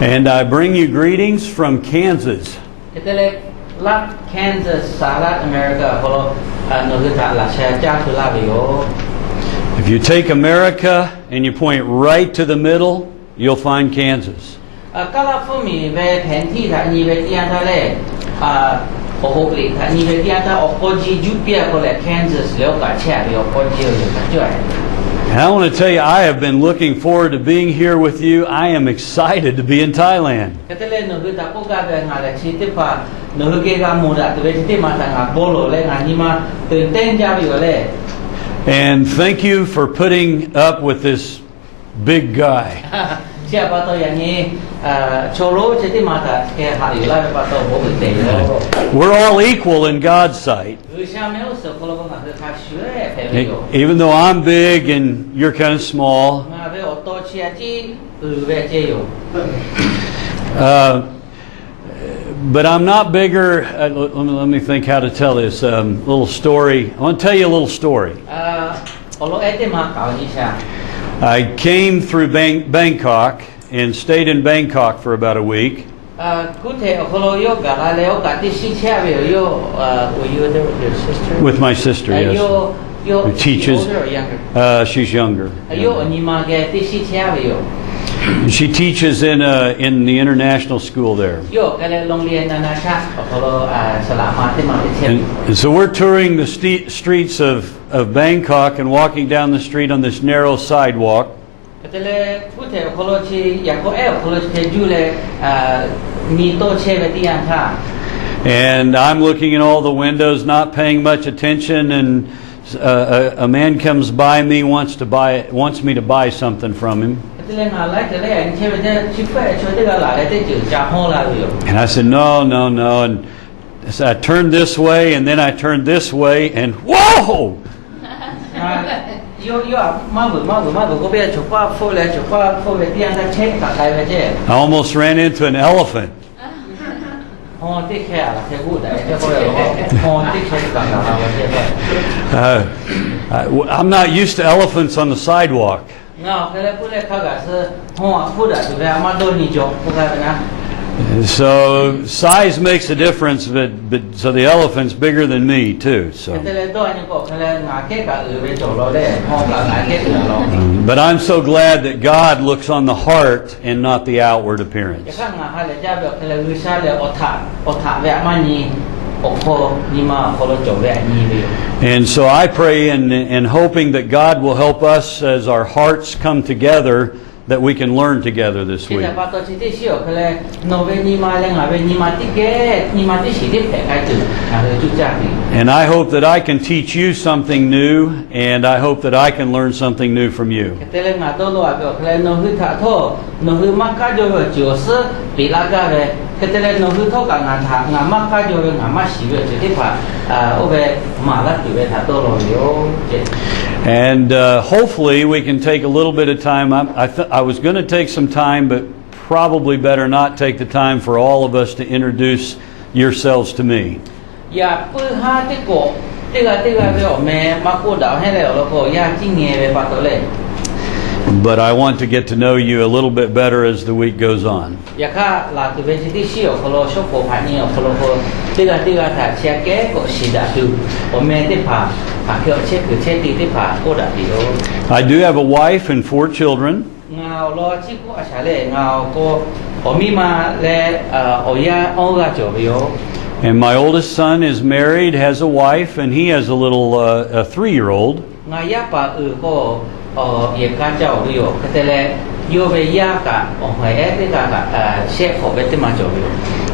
And I bring you greetings from Kansas. If you take America and you point right to the middle, you'll find Kansas. And I want to tell you, I have been looking forward to being here with you. I am excited to be in Thailand. And thank you for putting up with this big guy. We're all equal in God's sight. Even though I'm big and you're kind of small. But I'm not bigger. Let me think how to tell this little story. I want to tell you a little story. I came through Bangkok and stayed in Bangkok for about a week. With my sister, yes. Who teaches. She's younger. She teaches in the international school there. And so we're touring the streets of Bangkok and walking down the street on this narrow sidewalk. And I'm looking in all the windows, not paying much attention, and a man comes by me, wants me to buy something from him. And I said, no. And so I turned this way, and then I turned this way, and whoa! I almost ran into an elephant. I'm not used to elephants on the sidewalk. So size makes a difference, but so the elephant's bigger than me too. So. But I'm so glad that God looks on the heart and not the outward appearance. And so I pray and hoping that God will help us as our hearts come together, that we can learn together this week. And I hope that I can teach you something new, and I hope that I can learn something new from you. And hopefully we can take a little bit of time. I was going to take some time, but probably better not take the time for all of us to introduce yourselves to me. But I want to get to know you a little bit better as the week goes on. I do have a wife and 4 children. And my oldest son is married, has a wife, and he has a little a 3-year-old.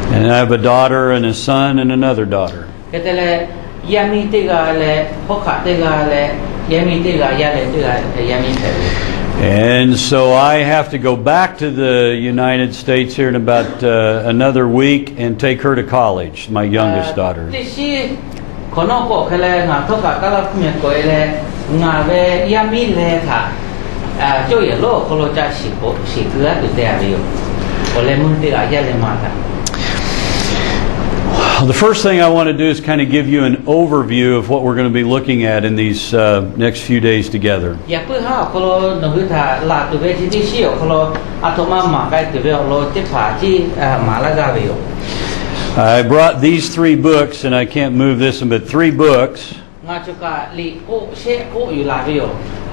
And I have a daughter and a son and another daughter. And so I have to go back to the United States here in about another week and take her to college, my youngest daughter. The first thing I want to do is kind of give you an overview of what we're going to be looking at in these next few days together. I brought these 3 books, and I can't move this one, but 3 books.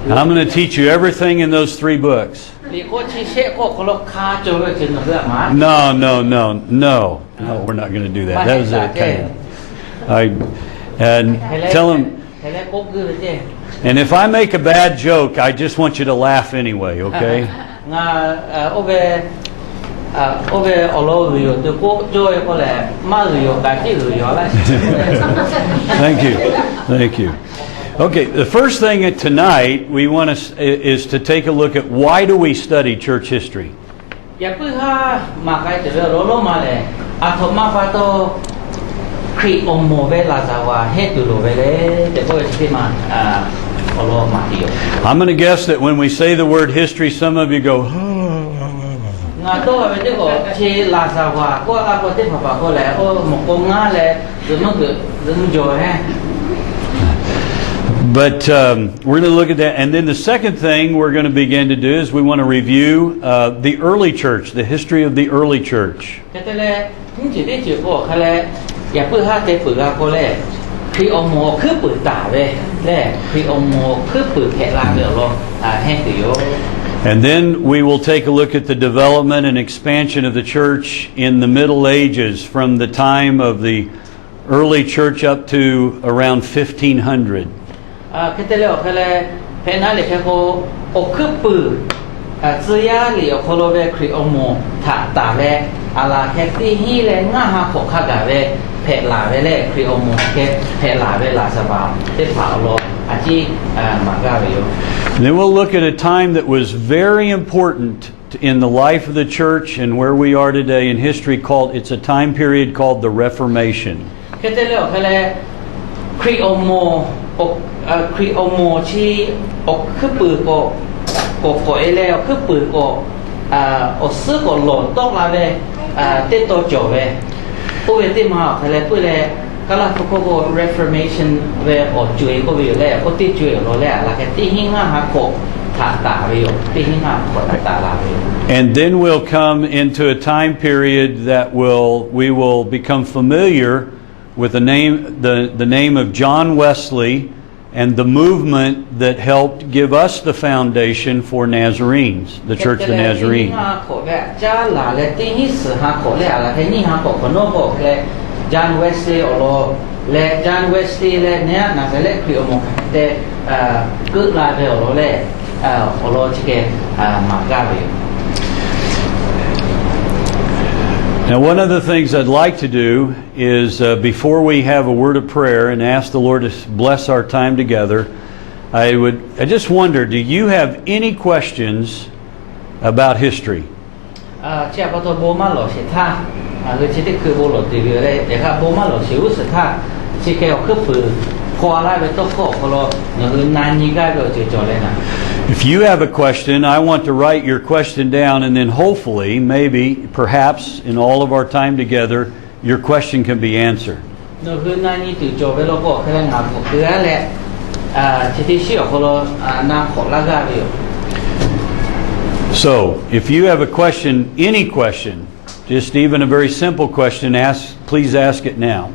And I'm going to teach you everything in those 3 books. No, we're not going to do that. That was and tell them. And if I make a bad joke, I just want you to laugh anyway, okay? Thank you. Okay, the first thing tonight we want is to take a look at why do we study church history. I'm going to guess that when we say the word history, some of you go, but we're going to look at that. And then the second thing we're going to begin to do is we want to review the early church, the history of the early church. And then we will take a look at the development and expansion of the church in the Middle Ages from the time of the early church up to around 1500. And then we'll look at a time that was very important in the life of the church and where we are today in history. It's a time period called the Reformation. And then we'll come into a time period that we will become familiar with the name of John Wesley and the movement that helped give us the foundation for Nazarenes, the Church of the Nazarene. John Wesley John Wesley Now, one of the things I'd like to do is, before we have a word of prayer and ask the Lord to bless our time together, I just wonder, do you have any questions about history? If you have a question, I want to write your question down, and then hopefully, maybe, perhaps, in all of our time together, your question can be answered. So, if you have a question, any question, just even a very simple question, please ask it now.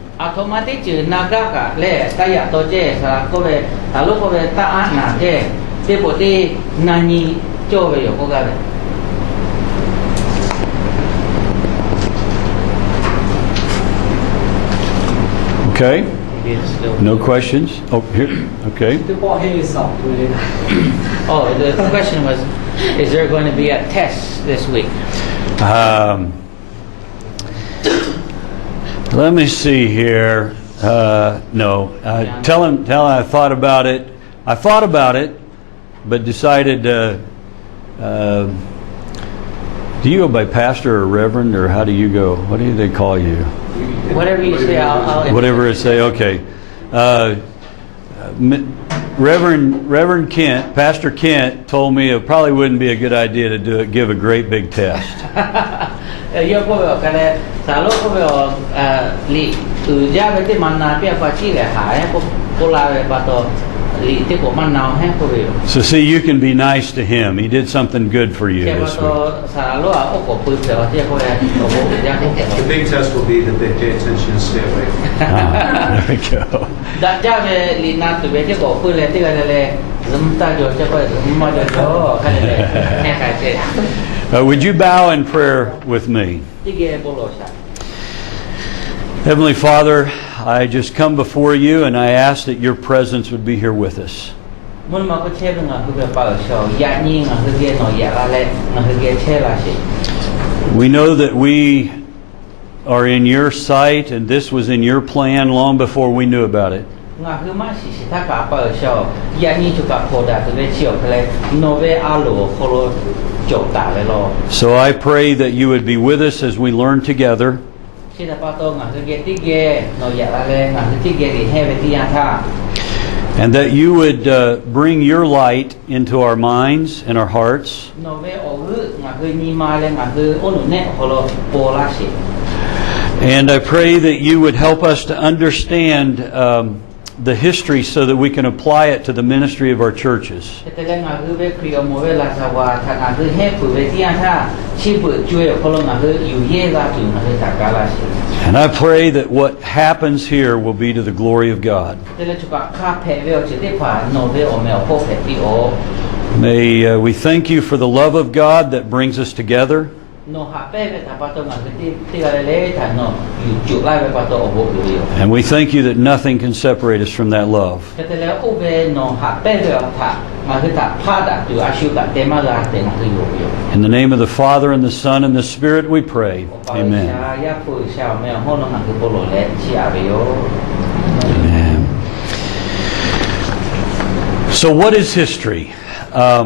Okay? No questions? Oh, here. Okay. Oh, the question was, is there going to be a test this week? Let me see here. No. Tell him I thought about it. I thought about it, but decided, do you go by pastor or reverend, or how do you go? What do they call you? Whatever you say, I'll whatever I say, okay. Reverend Kent, Pastor Kent, told me it probably wouldn't be a good idea to give a great big test. yo ko veo cái này sa lo ko veo li từ gia về cái man na bia qua chi le hai ko la về ba to li ti ko man nào he ko veo. So see, you can be nice to him. He did something good for you Ke ba this week. to sa lo a ko pu se o ti ko le o bo ja ko The big test will be that they pay attention and stay away. Ah, there we go. da ja về li na tu về cái ko pu le ti cái le zum ta jo che ko zum ma jo cái le he ka che Would you bow in prayer with me? ti ge bo lo sa. Heavenly Father, I just come before you and I ask that your presence would be here with us. Mun ma ko che nga ku be pa so ya ni nga hu ge no ya la le nga hu ge che la shi. We know that we are in your sight and this was in your plan long before we knew about it. Nga hu ma shi shi ta ka pa so ya ni chu ka ko da tu ve chi o kle no ve a lo ko lo jo ta le lo. So I pray that you would be with us as we learn together. Shi ta pa to nga hu ge ti ge no ya la le nga hu ti ge ri he ve ti ya tha. And that you would bring your light into our minds and our hearts. No ve o hu nga hu ni ma le nga hu o nu ne ko lo po la shi. And I pray that you would help us to understand the history so that we can apply it to the ministry of our churches. Te le nga hu ve kri o mo ve la sa wa tha nga hu he pu ve ti ya tha chi pu chue ko lo nga hu yu ye ga tu nga hu ta ka la shi. And I pray that what happens here will be to the glory of God. May we thank you for the love of God that brings us together. And we thank you that nothing can separate us from that love. In the name of the Father, and the Son, and the Spirit we pray. Amen. Amen. So what is history? I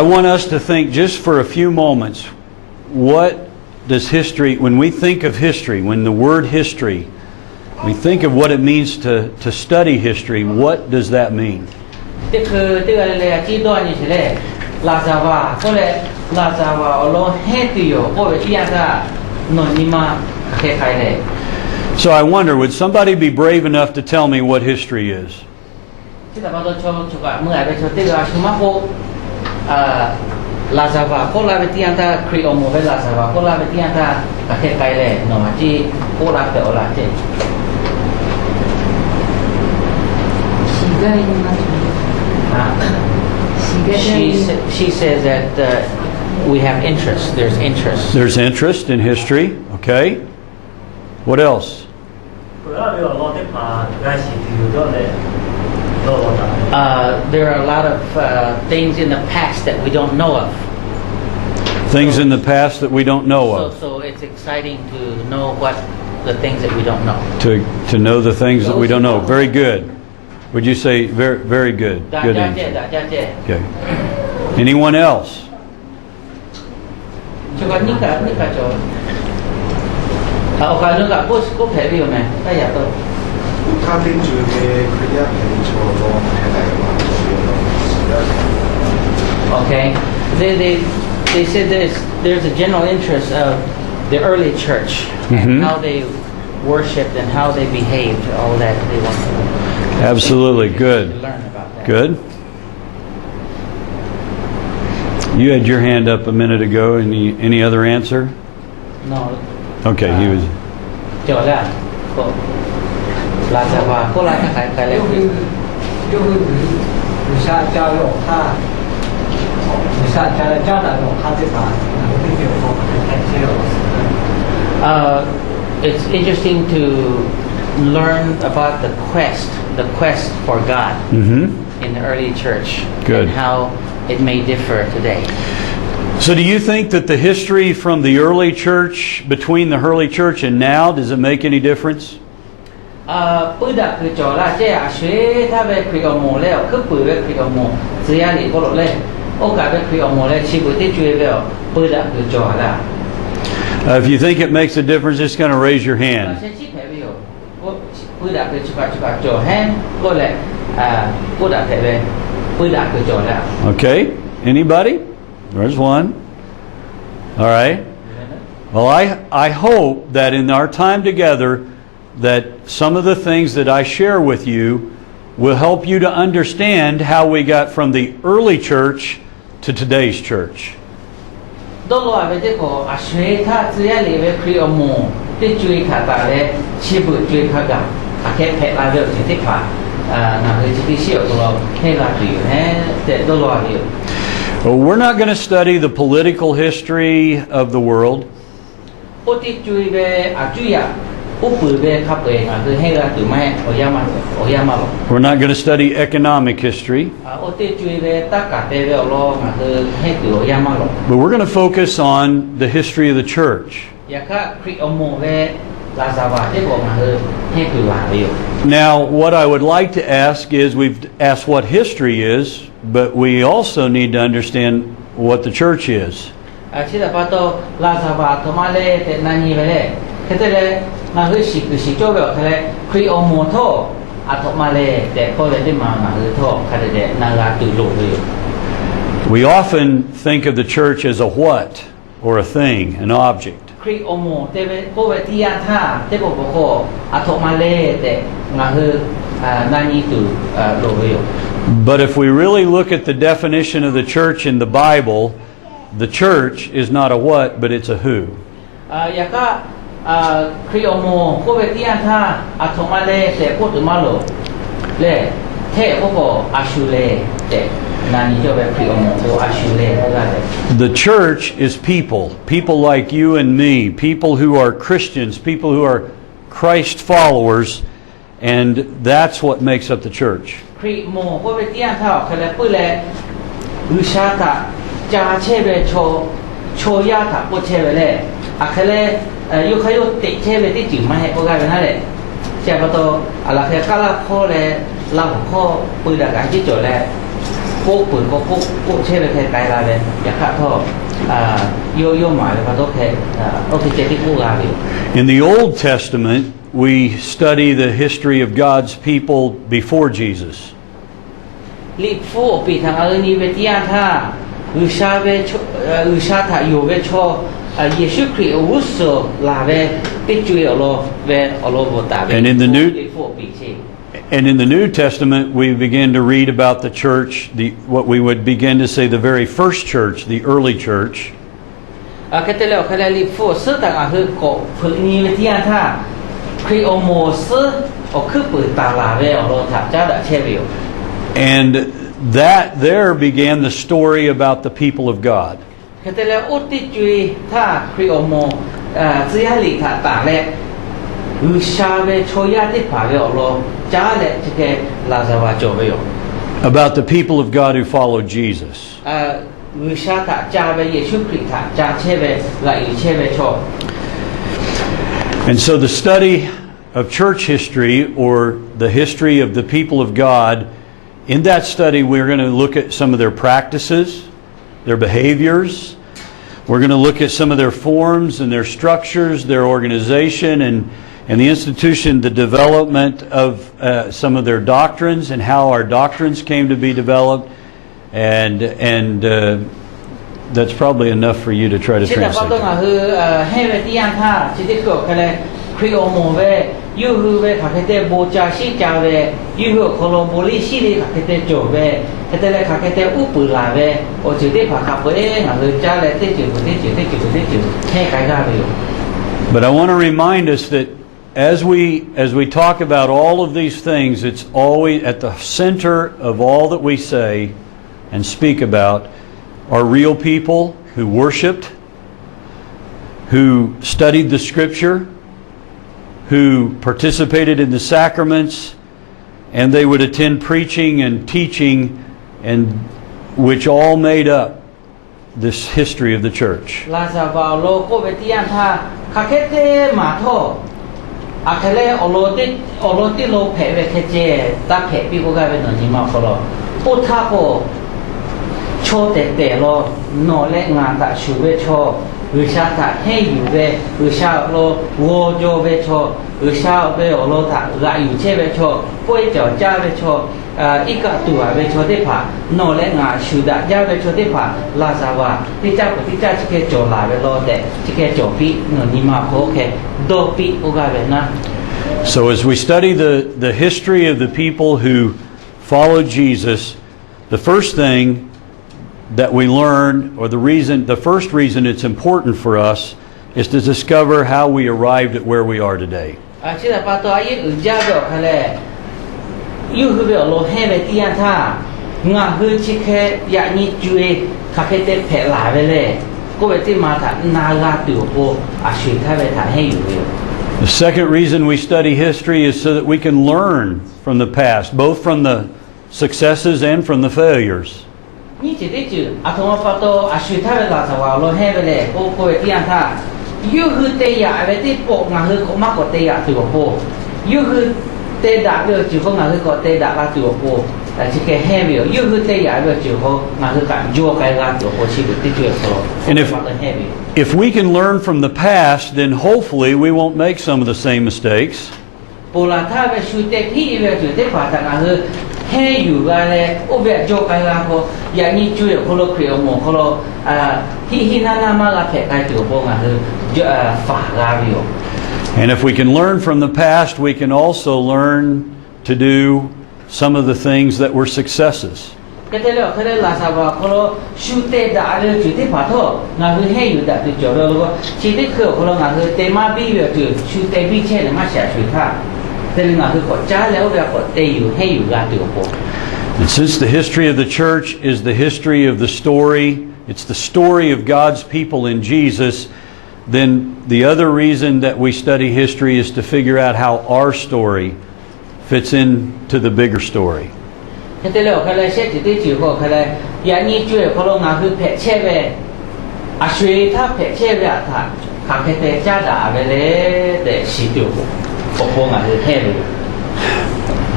want us to think just for a few moments, what does history, when we think of history, when the word history, we think of what it means to study history, what does that mean? So I wonder, would somebody be brave enough to tell me what history is? She says that we have interest. There's interest. There's interest in history. Okay. What else? There are a lot of things in the past that we don't know of. Things in the past that we don't know of. So it's exciting to know what the things that we don't know. To know the things that we don't know. Very good. Would you say very, very good? Good answer. Okay. Anyone else? Okay. They said there's a general interest of the early church and how they worshipped and how they behaved. All that they want to know. Absolutely. Good. Learn about that. Good. You had your hand up a minute ago. Any other answer? No. Okay, he was. It's interesting to learn about the quest for God in the early church. Good. And how it may differ today. So do you think that the history from the early church, between the early church and now, does it make any difference? If you think it makes a difference, just kind of raise your hand. 不打个就很过来不打这边不打个就了。 Okay, anybody? There's one. All right. Well, I hope that in our time together that some of the things that I share with you will help you to understand how we got from the early church to today's church. 到了这个学他只要里面可以摸，对追他打嘞，是不追他个，hpehṋ拉掉这块，那个这个小多了，那个对，这到了了。 Well, we're not going to study the political history of the world. 我对追呗，追呀，我不呗，他呗，那个那个对没，我要嘛了。 We're not going to study economic history. 我对追呗，大家对了咯，那个那个我要嘛了。 But we're going to focus on the history of the church. 也看可以摸呗，拉萨瓦这个那个那个话了。 Now, what I would like to ask is, we've asked what history is, but we also need to understand what the church is. 其实把到拉萨瓦他妈嘞，在那里嘞，他这嘞那个是做不了，他嘞可以摸头，他妈嘞，在后来的嘛那个头，他的那个对路了。 We often think of the church as a what, or a thing, an object. 可以摸，对不对？后来第二他，这个不过，他妈嘞，在那个那里对路了。 But if we really look at the definition of the church in the Bible, the church is not a what, but it's a who. 也个可以摸，后来第二他，他妈嘞，在过度马路，嘞，他不过修嘞，在。 The church is people, people like you and me, people who are Christians, people who are Christ followers, and that's what makes up the church. In the Old Testament, we study the history of God's people before Jesus. And in the New Testament, we begin to read about the church, what we would begin to say the very first church, the early church. And that there began the story about the people of God. About the people of God who followed Jesus. And so the study of church history, or the history of the people of God, in that study we're going to look at some of their practices, their behaviors. We're going to look at some of their forms and their structures, their organization, and the institution, the development of some of their doctrines and how our doctrines came to be developed, and that's probably enough for you to try to translate. But I want to remind us that as we talk about all of these things, it's always at the center of all that we say and speak about are real people who worshiped, who studied the Scripture, who participated in the sacraments, and they would attend preaching and teaching, and which all made up this history of the church. cha ta he yu ve cha lo wo jo ve cho cha ve lo ta Laʼhu che ve cho poi cho cha ve cho ika tua ve cho de pha no le nga shu da ja ve cho de pha la sa wa ti cha ko ti cha che cho la ve lo de che cho pi no ni ma ko ke do pi o ga ve na. So as we study the history of the people who followed Jesus, the first thing that we learn, or the first reason it's important for us, is to discover how we arrived at where we are today. The second reason we study history is so that we can learn from the past, both from the successes and from the failures. And if we can learn from the past, then hopefully we won't make some of the same mistakes. And if we can learn from the past, we can also learn to do some of the things that were successes. And since the history of the church is the history of the story, it's the story of God's people in Jesus, then the other reason that we study history is to figure out how our story fits into the bigger story.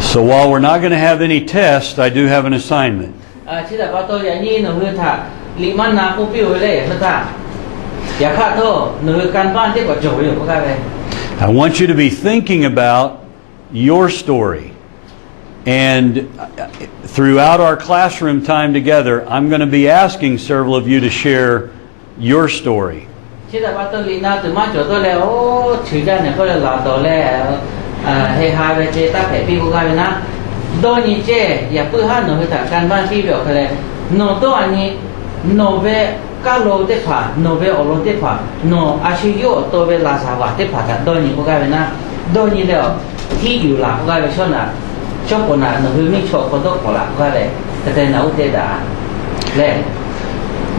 So while we're not going to have any tests, I do have an assignment. I want you to be thinking about your story. And throughout our classroom time together, I'm going to be asking several of you to share your story.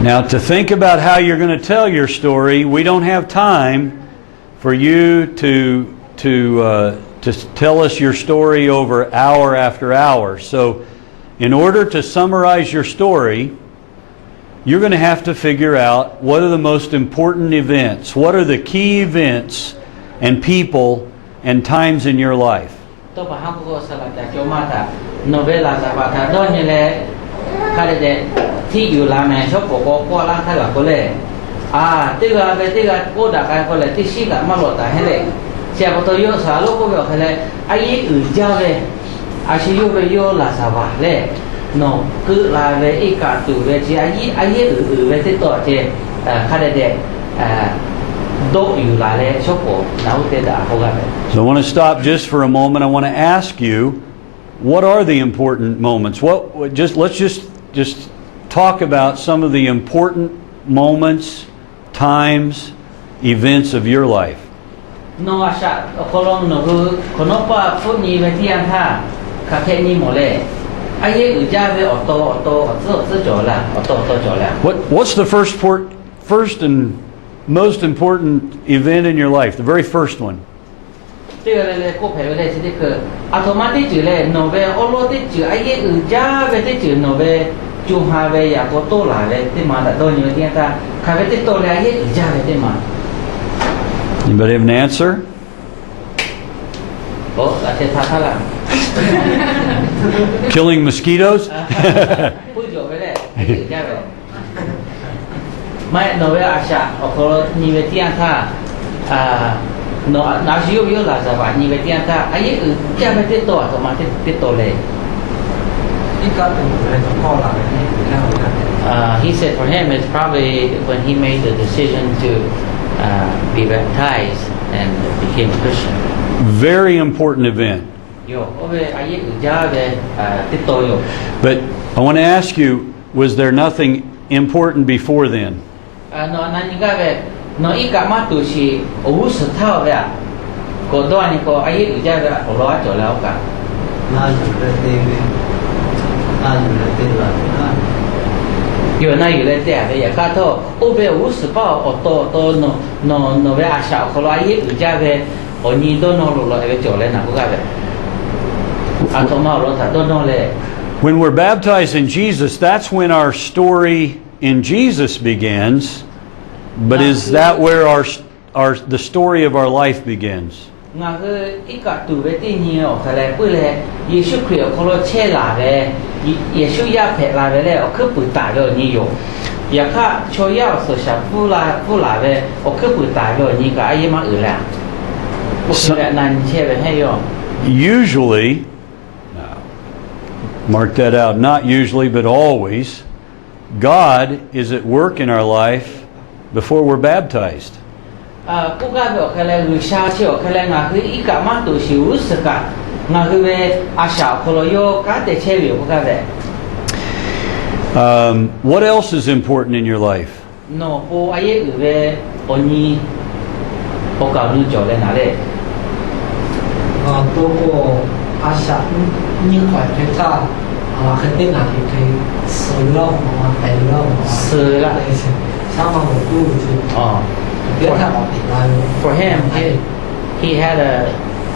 Now, to think about how you're going to tell your story, we don't have time for you to tell us your story over hour after hour. So, in order to summarize your story, you're going to have to figure out what are the most important events, what are the key events and people and times in your life. So I want to stop just for a moment. I want to ask you, what are the important moments? Let's just talk about some of the important moments, times, events of your life. What's the first and most important event in your life? The very first one. Anybody have an answer? Killing mosquitoes? mai no ve asha okolo ni ve tiang tha no na jiu yo la za ba ni ve tiang tha ai ja ve te to to ma te to le นี่ก็เป็นอะไรของพ่อเราเนี่ยแล้วกัน he said for him it's probably when he made the decision to be baptized and became a Christian. Very important event. Yo, ove ai ja ve te to yo. But I want to ask you, was there nothing important before then? No na ni ga ve no I ka ma tu shi o su thao ve ko do ni ko ai ja ve o lo cho lao ka. น่าอยู่ในเตวิน่าอยู่ในเตวันน่า 有那有的这样的也看到550包哦都 no ve asha ko lo ai ja ve o ni do no lo ve cho le na ko ga ve. A to ma lo ta do no le. When we're baptized in Jesus, that's when our story in Jesus begins. But is that where the story of our life begins? งาคืออีกตูเวตินีออกอะไรปุ้ยเลยเยซูคริสต์เขาเราเชื่อลาเลยเยซูยาเผลาไปเลยเขาคือปุตตาเรื่องนี้อยู่อยากข้าช่วยเอาสุชาผู้ลาเลยเขาคือปุตตาเรื่องนี้ก็ไอ้มาอื่นแหละพวกนี้นั่นเชื่อไปให้ยอม Usually, mark that out, not usually, but always, God is at work in our life before we're baptized. ผู้กล้าบอกอะไรหรือชาวเชี่ยวอะไรงาคืออีกามาตัวชิวสกัดงาคือเวอาชาโคโลโยกัดแต่เชื่อผู้กล้าแบบ What else is important in your life? โน่ผู้อายุเวอนี้โอกาสรู้จบเลยนะเลย 多过阿夏你怀着他肯定啊也可以死了嘛白了嘛死了上网我不就 อ๋อ 别太好比了 For him, he had a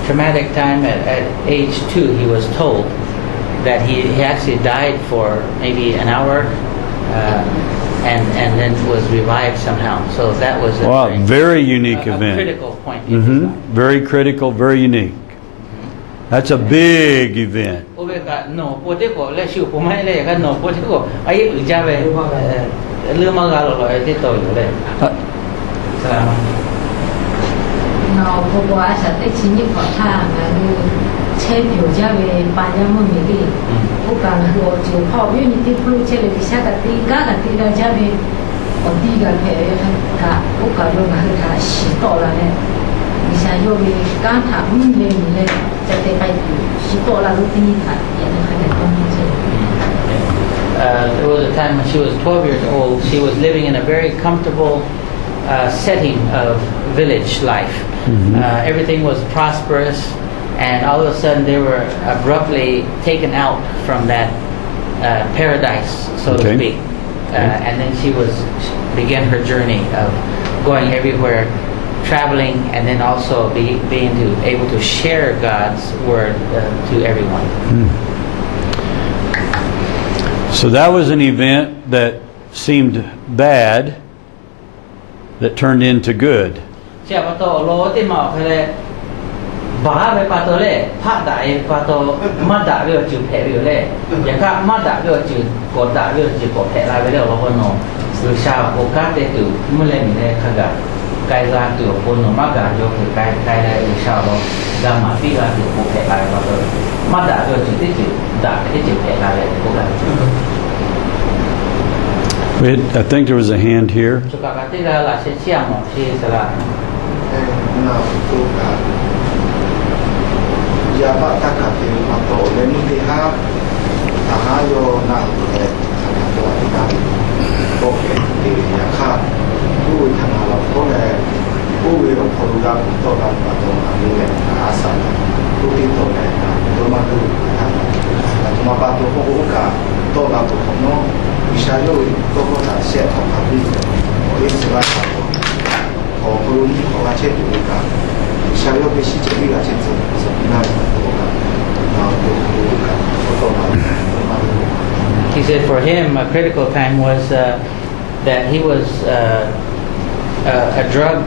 traumatic time at age 2. He was told that he actually died for maybe an hour and then was revived somehow. So that was a very unique event. Critical point in his life. Very critical, very unique. That's a big event. โอเวกะโนโปเตโกและชิวผมไม่เลยก็โนโปเตโกไอ้อื่นจะไปเรื่องมากาหรอกไอ้ที่โตอยู่เลยสลาม nó cô quá sẽ tích chính những khó khăn là như chế biểu ra về bản nhân mình đi cô càng hiểu chiều họ biết những cái phương chế là cái sao cái tí là ra về còn đi cái phải cả cô cả luôn là cả sĩ tổ là này vì sao vô về các thằng mình lên sẽ tới cái sĩ tổ là lúc đi thằng hiện là cái con như thế. There was a time when she was 12 years old. She was living in a very comfortable setting of village life. Everything was prosperous, and all of a sudden they were abruptly taken out from that paradise, so to speak. And then she began her journey of going everywhere, traveling, and then also being able to share God's word to everyone. So that was an event that seemed bad that turned into good. เชื่อว่าโตโลที่มาเลยบ้าไปปาโตเลยพระด่าปาโตมาด่าเรื่องจืดแผลอยู่เลยอย่างข้ามาด่าเรื่องจืดกดด่าเรื่องจืดกดแผลลายไปเรื่องเราคนนหรือชาวโอกาสเตตุเมื่อไรมีได้ขยับไกลการตัวคนนมากการยกถือไกลได้หรือชาวเราดามาพี่การถือกดแผลลายมาเลยมาด่าเรื่องจืดที่จืดด่าที่จืดแผลลายเลยโอกาส I think there was a hand here. สุขภาพที่เราหลักเชี่ยงหมอที่สระ na futuka ya ba ta ka te ma to le ni te ha ta ha yo na le ta ka to ta ko ke te ya kha tu ta na lo ko le ku wi ro ko lu ga to la ba to ma ni le a sa tu ti to le na to ma tu ta to ma ba to ko ko ka to la ko no isha yo to ko ta se ta ka bi o i se ba ta 그런지 거가 제도니까 샤이어의 시절이가 제도 He said for him a critical time was that he was a drug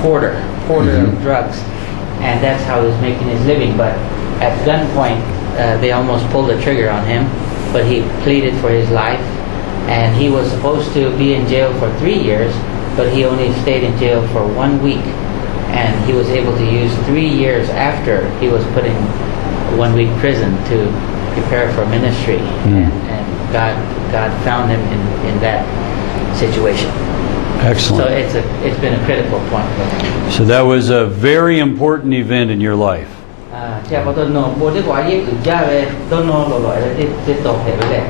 porter of drugs, and that's how he was making his living. But at gunpoint, they almost pulled the trigger on him, but he pleaded for his life, and he was supposed to be in jail for 3 years, but he only stayed in jail for 1 week, and he was able to use 3 years after he was put in 1 week prison to prepare for ministry, and God found him in that situation. So Excellent. it's been a critical point for him. So that was a very important event in your life. Cha ba to no bo de kwa ye ku ja be to no lo lo de to phe be le.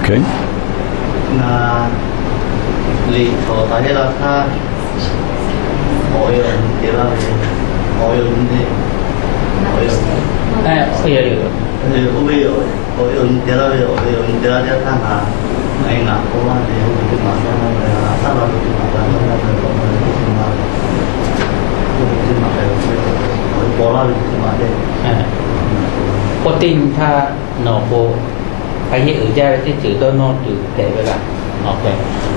Okay.那里头大家都他我有点了，我有的，我有，有。我没有，我有点了，我有点了就看看，哎呀，我忘记我去马上那个，上班去马上那个，我去马，我去马来，我过了去马的。Có tin tha nó bộ hay hiện ở gia cái chữ tôi nó từ thể với bạn. Okay.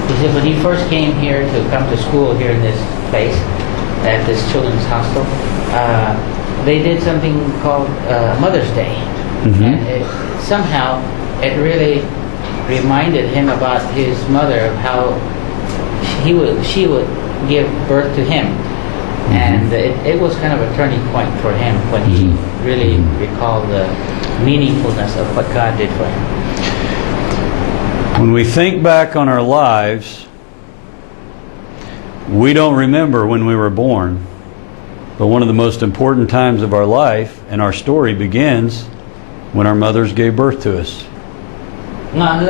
He said when he first came here to come to school here in this place, at this children's hostel, they did something called Mother's Day, and somehow it really reminded him about his mother, of how she would give birth to him, and it was kind of a turning point for him when he really recalled the meaningfulness of what God did for him. When we think back on our lives, we don't remember when we were born, but one of the most important times of our life and our story begins when our mothers gave birth to us. Nga hư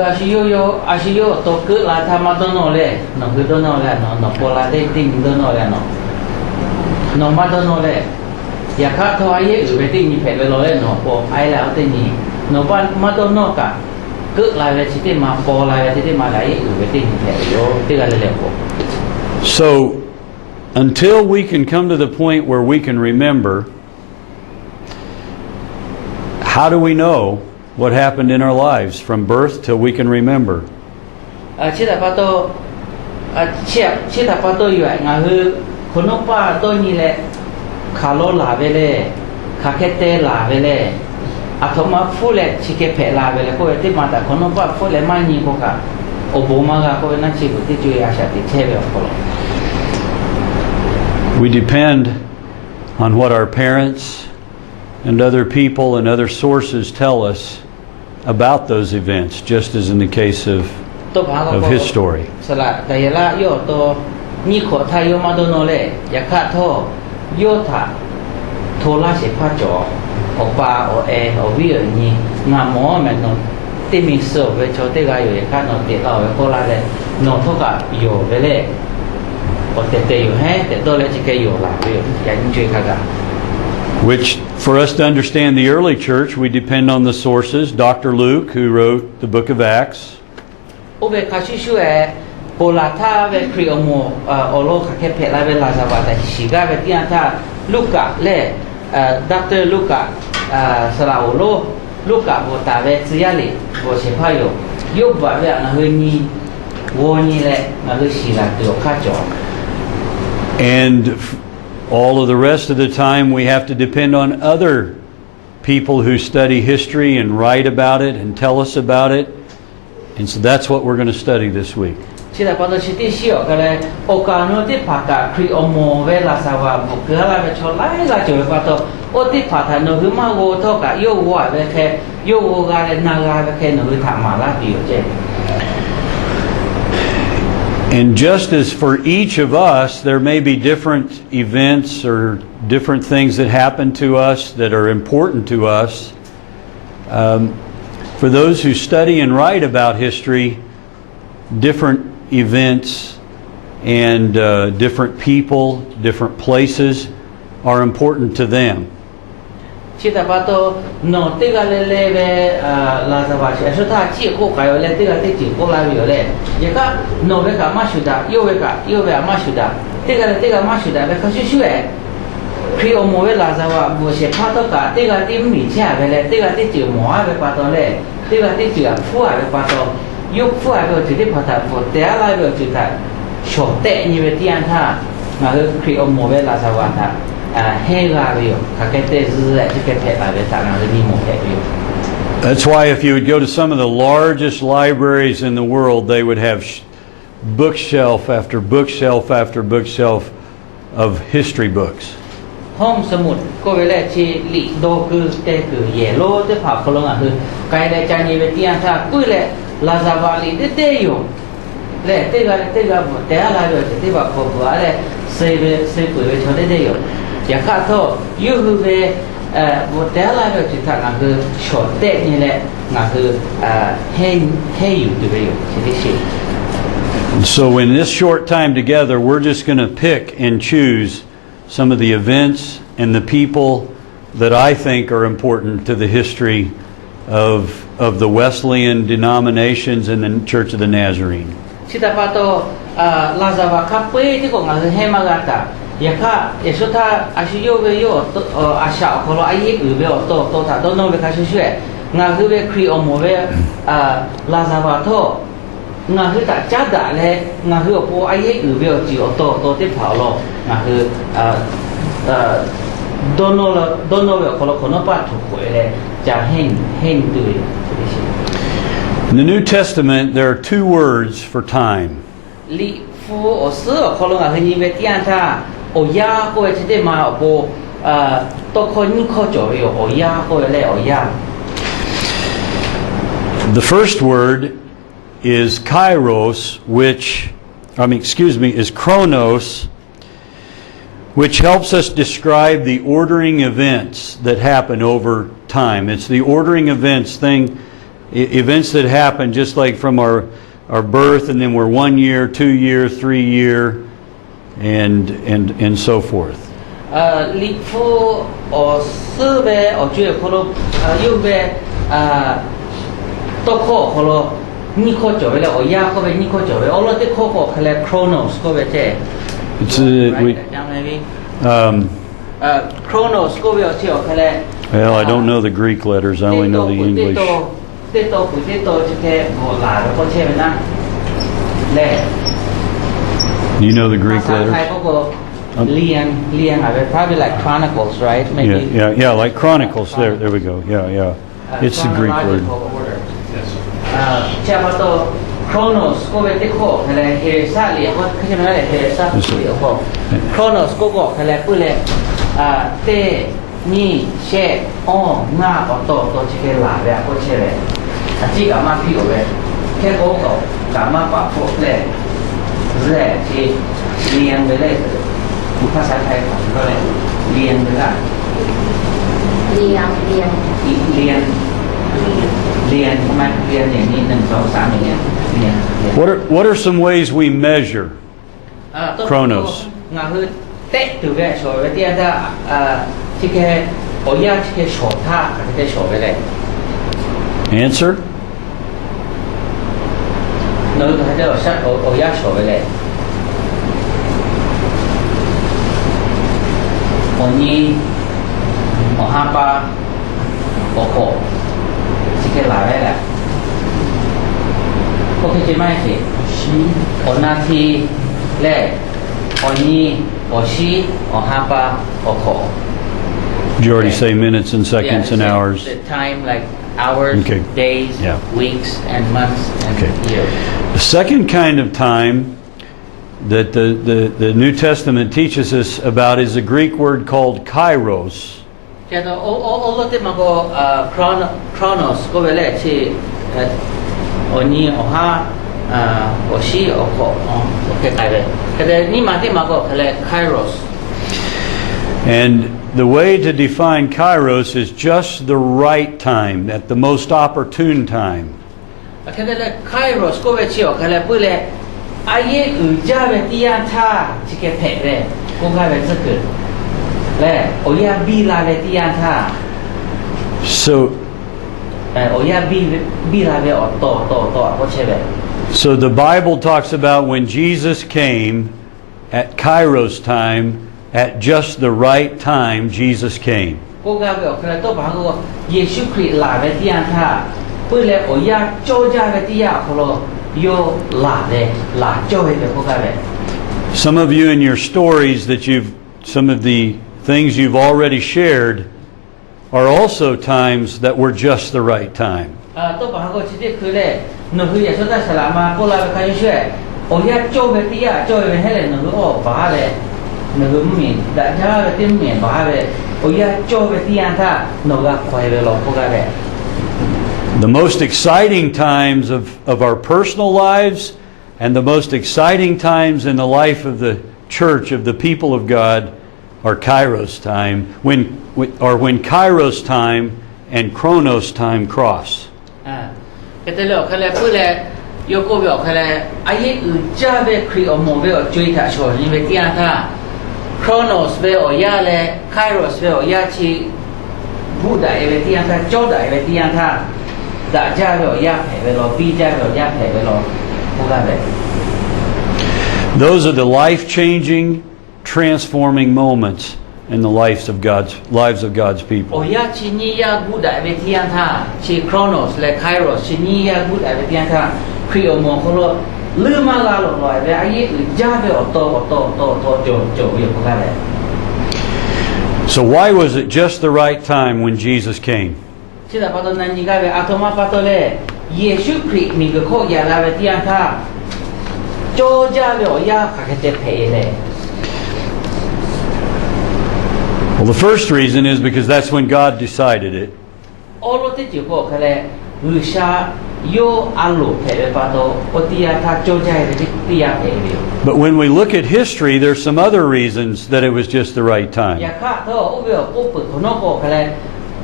asiyo to cứ là tham ma to no le no hư to no le no po la de ting to no le no ma to no le ya kha tho ai u be ting ni phe lo le no po ai la te ni no pa ma to no ka cứ la le chi te ma po la le te ma la u be ting ni phe yo te ga le po. So until we can come to the point where we can remember, how do we know what happened in our lives from birth till we can remember? Chi ta pa to chi ta pa to yu nga hư khono pa to ni le kha lo la ve le kha ke te la ve le athoma fu le chi ke phe la ve le ko te ma ta khono pa fu le ma ni ko ka oboma ga ko na chi ko ti ju ya sha ti che ve ko lo. We depend on what our parents and other people and other sources tell us about those events, just as in the case of his story. Sala ta yala yo to ni kho tha yo ma do no le ya kha tho yo tha tho la se pha jo o pa o e o vi ni nga mo me no te mi so ve cho te ga yo ya kha no te la ko la le no tho ka yo ve le o te yo he te do le chi ke yo la ve ya ni chui kha ga. Which, for us to understand the early church, we depend on the sources. Dr. Luke, who wrote the book of Acts. Obe kashishu e polata ve kriomo olo kake pela ve lazavata shiga ve tianta Luca le Dr. Luca Laʻhu Luca bota ve tsiali bo shepayo yo ba ve na huni woni le na lu shila to kacho. And all of the rest of the time we have to depend on other people who study history and write about it and tell us about it. And so that's what we're going to study this week. Sila pada siti sio kale okano ti paka kri omo ve la sawa bukala ve cholai la jo pato o ti pata no huma go to ka yo wa ve khe yo go ga le na ga ve khe no tha ma la ti yo je. And just as for each of us, there may be different events or different things that happen to us that are important to us. For those who study and write about history, different events and different people, different places are important to them. Chita pato no te ga le le ve la sa ba che so ta chi ko ka yo le te ga te chi ko la yo le ye ka no ve ka ma shu da yo ve ma shu da te ga ma shu da ve ka shu e kri o mo ve la sa ba bo she pa to ka te ga ti mi cha ve le te ga ti chi mo a ve pa to le te ga ti chi a fu a ve pa to yo fu a ve ti pa ta fo te a la ve ti ta sho te ni ve ti an tha ma kri o mo ve la sa ba ta hei la ve yo ka ke te zi le ti ke pe la ve ta na ni mo pe yo. That's why if you would go to some of the largest libraries in the world, they would have bookshelf after bookshelf after bookshelf of history books. ห้องสมุดก็เวลาที่ลิโดคือเตคือเยโลเตผ่าพลงอ่ะคือไกลได้จานีเวทีอันท่ากุ้ยแหละลาซาบาลีเตอยู่แหละเตก็แต่อะไรก็เตว่าพอบัวแหละเซปุยเวชเตอยู่อย่าขาดโทษยูคือเวแต่อะไรก็จิตทางคือชดเตนี่แหละคือให้อยู่ตัวอยู่ใช่ So in this short time together, we're just going to pick and choose some of the events and the people that I think are important to the history of the Wesleyan denominations and the Church of the Nazarene. ชิตาปาโตลาซาวาคาเป้ที่ของเราให้มากาตาอย่าข้าอย่าชุดท่าอาชิโยเวโยอาชาโคโลอายิอือเวโตท่าโตโนเวคาช่วยงาคือเวครีโอโมเวลาซาวาโตงาคือตัดจัดด่าเลยงาคือโปอายิอือเวจิโอโตที่เผาโลงาคือโดโนเวโคโลโคโนปาถูกหวยเลยจะเฮงด้วย In the New Testament, there are two words for time. ลิฟูโอเสือคนลงอ่ะคือยิเวตีอันท่าโอยาโกยที่ได้มาโบตัวคนนี่เขาจ่อยโอยาโกยเลยโอยา The first word is kairos, is chronos, which helps us describe the ordering events that happen over time. It's the ordering events that happen just like from our birth, and then we're 1 year, 2 year, 3 year, and so forth. ลิฟูโอเสือเวโอจุยคนลยูเวตัวโคคนลนี่เขาจ่อยเลยโอยาก็เวนี่เขาจ่อยโอโลที่เขาเขาเรียก chronos ก็เวเจ It's chronos ก็เวที่เขาเรียก well, I don't know the Greek letters. I only know the English. เตโตปุเตโตจะแค่โบราณแล้วก็เช่นนั้นแหละ Do you know the Greek ภาษา letters? ไทยก็เรียงอะไร probably like chronicles right maybe Yeah, like chronicles. There we go. Yeah. It's the Greek word. เช่นว่าตัว chronos ก็เป็นที่โคอะไรเฮซ่าเรียกว่าคืออะไรเฮซ่าเรียกว่า chronos ก็บอกอะไรพูดเลยเตนี่เช่อ้อหน้าออโต้ตัวที่เป็นหลายแบบก็เช่เลยที่กามาพี่ก็เลยแค่โก้ก็กามาปะพวกเลยแรกที่เรียนไปเลยภาษาไทยก็เลยเรียนไปละเรียนทำไมเรียนอย่างนี้1 2 3อย่างเงี้ยเรียน What are some ways we measure chronos? งาคือเตะตัวแรกโชว์ไว้ที่ถ้าที่แค่โอยาที่แค่โชว์ท่าก็จะโชว์ไปเลย Answer? เนื้อก็จะโอยาโชว์ไปเลยโอนี้โอฮาปาโอโคที่แค่หลายแหละพวกที่จะไม่สิโอนาทีแรกโอนี้โอชีโอฮาปาโอโค Did you already say minutes and seconds and hours? The time like hours, days, weeks, and months, and years. The second kind of time that the New Testament teaches us about is a Greek word called kairos. จะต้องโอโลที่มันก็chronos ก็เวลาที่โอนี้โอฮาโอชีโอโคโอเคไปเลยแต่นี่มาที่มันก็เรียก kairos. And the way to define kairos is just the right time, at the most opportune time. แค่นั้น kairos ก็เวลาที่โอเคเลยพูดเลยอายุอื่นจะเป็นที่อันท่าที่แกแพ้เลยก็แค่เป็นสักเกิดและโอยาบีลาเป็นที่อันท่า So โอยาบีลาเป็นอโตก็ใช่ไหม So the Bible talks about when Jesus came at kairos time, at just the right time Jesus came. ก็กลายเป็นออกมาตัวบางก็เยซูคริสต์ลาเป็นที่อันท่าเพื่อเลยโอยาโจจาเป็นที่อันเขาเลยโยลาเลยลาโจให้เป็นก็กลายเป็น Some of you in your stories some of the things you've already shared are also times that were just the right time. 都把个直接去嘞，侬去也说在萨拉嘛，过来看就说，哦呀，做不地啊，做不下来，侬个哦把嘞，侬个面，大家个店面把嘞，哦呀，做不地啊，他侬个快乐咯，不个嘞。The most exciting times of our personal lives and the most exciting times in the life of the church, of the people of God, are Kairos time, when Kairos time and Chronos time cross. ก็แต่แล้วเขาเลยพูดเลยยกตัวอย่างเขาเลยไอ้อื่นจะไปครีโอโมไปจุยถ่าชนนี่ไปที่อันท่าโครโนสไปโอยาเลยไคโรสไปโอยาชีบูดายไปที่อันท่าโจดายไปที่อันท่าดาจ้าไปโอยาแผ่ไปรอปีจ้าไปโอยาแผ่ไปรอพวกนั้นเลย Those are the life-changing, transforming moments in the lives of God's people. โอยาชินียาบูดายไปที่อันท่าชีโครโนสและไคโรสชินียาบูดายไปที่อันท่าครีโอโมเขาโลลืมมาลาหลอยไปไอ้อื่นจ้าไปโอโตโจอยู่พวกนั้นเลย So why was it just the right time when Jesus came? ที่แต่ปัตตานีก็เป็นอาตมาปัตตานีเยซูคริสต์มีก็ข้อยาลาเวทีอันท่าโจจ้าเบียวยาขัดเจ็บเพลเลย Well, the first reason is because that's when God decided it. โอโลที่จิโก้เขาเลยวิชาโยอาลูเพลปัตโตปฏิยาท่าโจจ้าเวทียาเพลเลย But when we look at history, there's some other reasons that it was just the right ยา time. ข้าเท่าอุเบลอุปถุนโกเขาเลย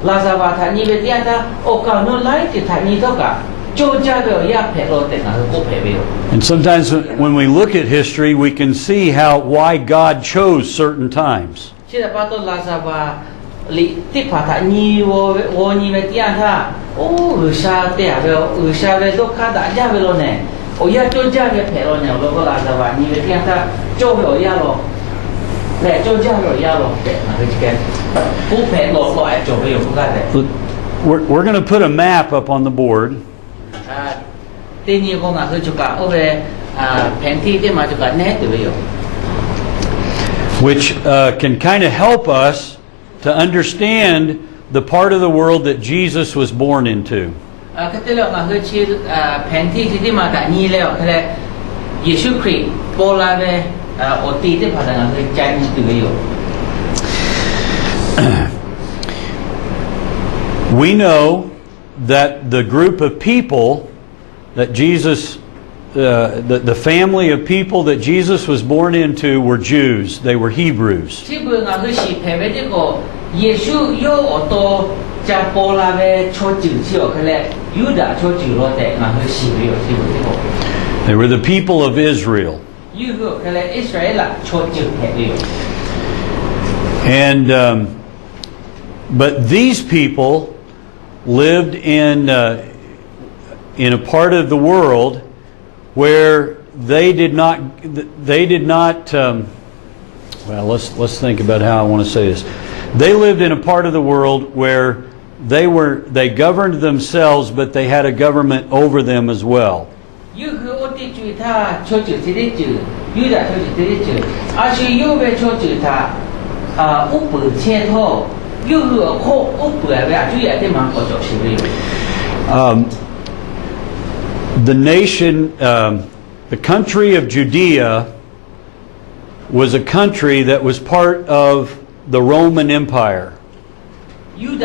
ลาซาบาท่านี้เวทีอันท่าโอกาโนไลท์ท่านี้เท่ากับโจจ้าเบียวยาเพลโลเต็นนะคืออุเพล And sometimes when we look at history, we can see why God chose certain times. 现在把到拉萨吧，里地帕他你我你们点他，哦，二下的二下的都看大家为了呢，我也做家的陪了呢，我过拉萨吧，你们点他做不了呀咯，来做家了呀咯，对，那个这个不陪落来做不了不干的。 We're going to put a map up on the board. 第二个那个就讲，我们平地的嘛就讲呢对不对？ which can kind of help us to understand the part of the world that Jesus was born into. We know that the group of people that Jesus the family of people that Jesus was born into were Jews. They were Hebrews. They were the people of Israel. And but these people lived in a part of the world where they did not well, let's think about how I want to say this. They lived in a part of the world where they governed themselves, but they had a government over them as well. The nation, the country of Judea was a country that was part of the Roman Empire. And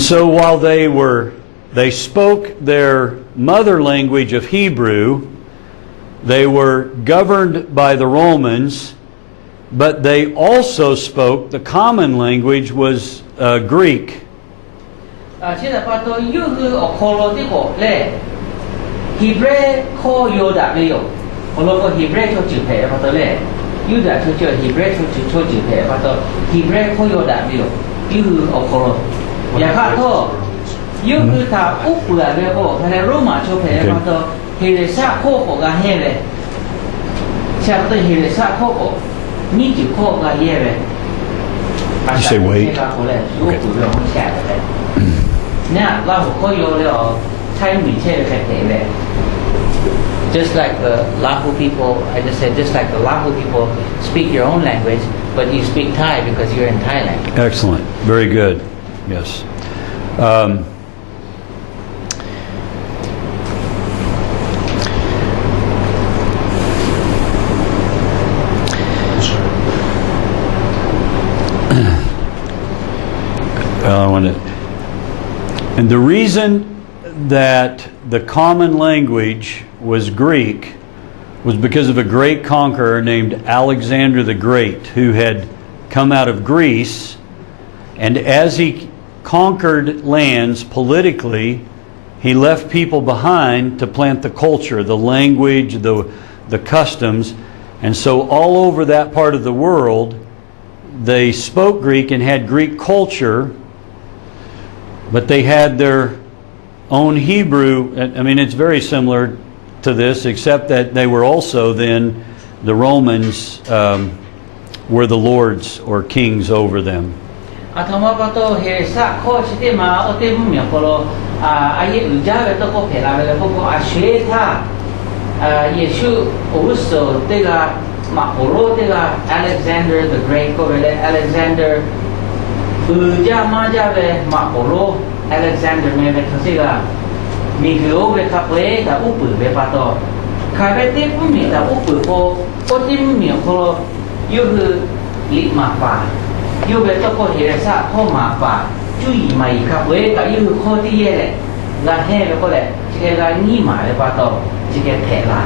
so while they spoke their mother language of Hebrew, they were governed by the Romans, but they also spoke, the common language was Greek. You say wait. Okay. Thai mi che le le. Just like the Laļhu people, I just said, just like the Laļhu people speak your own language, but you speak Thai because you're in Thailand. Excellent. Very good. Yes. And the reason that the common language was Greek was because of a great conqueror named Alexander the Great, who had come out of Greece, and as he conquered lands politically, he left people behind to plant the culture, the language, the customs, and so all over that part of the world they spoke Greek and had Greek culture, but they had their own Hebrew. I mean, it's very similar to this, except that they were also then, the Romans were the lords or kings over them. Alexander the Great, Alexander Alexander me thasiga mi gyo ve kapwe da upu ve pato khabe te pumi da upu ko otim mi ko yu li ma pa yu ve to ko he sa ko ma pa chu yi mai kapwe da yu ko ti ye le la he ve ko le che ga ni ma ve pato che ke the la.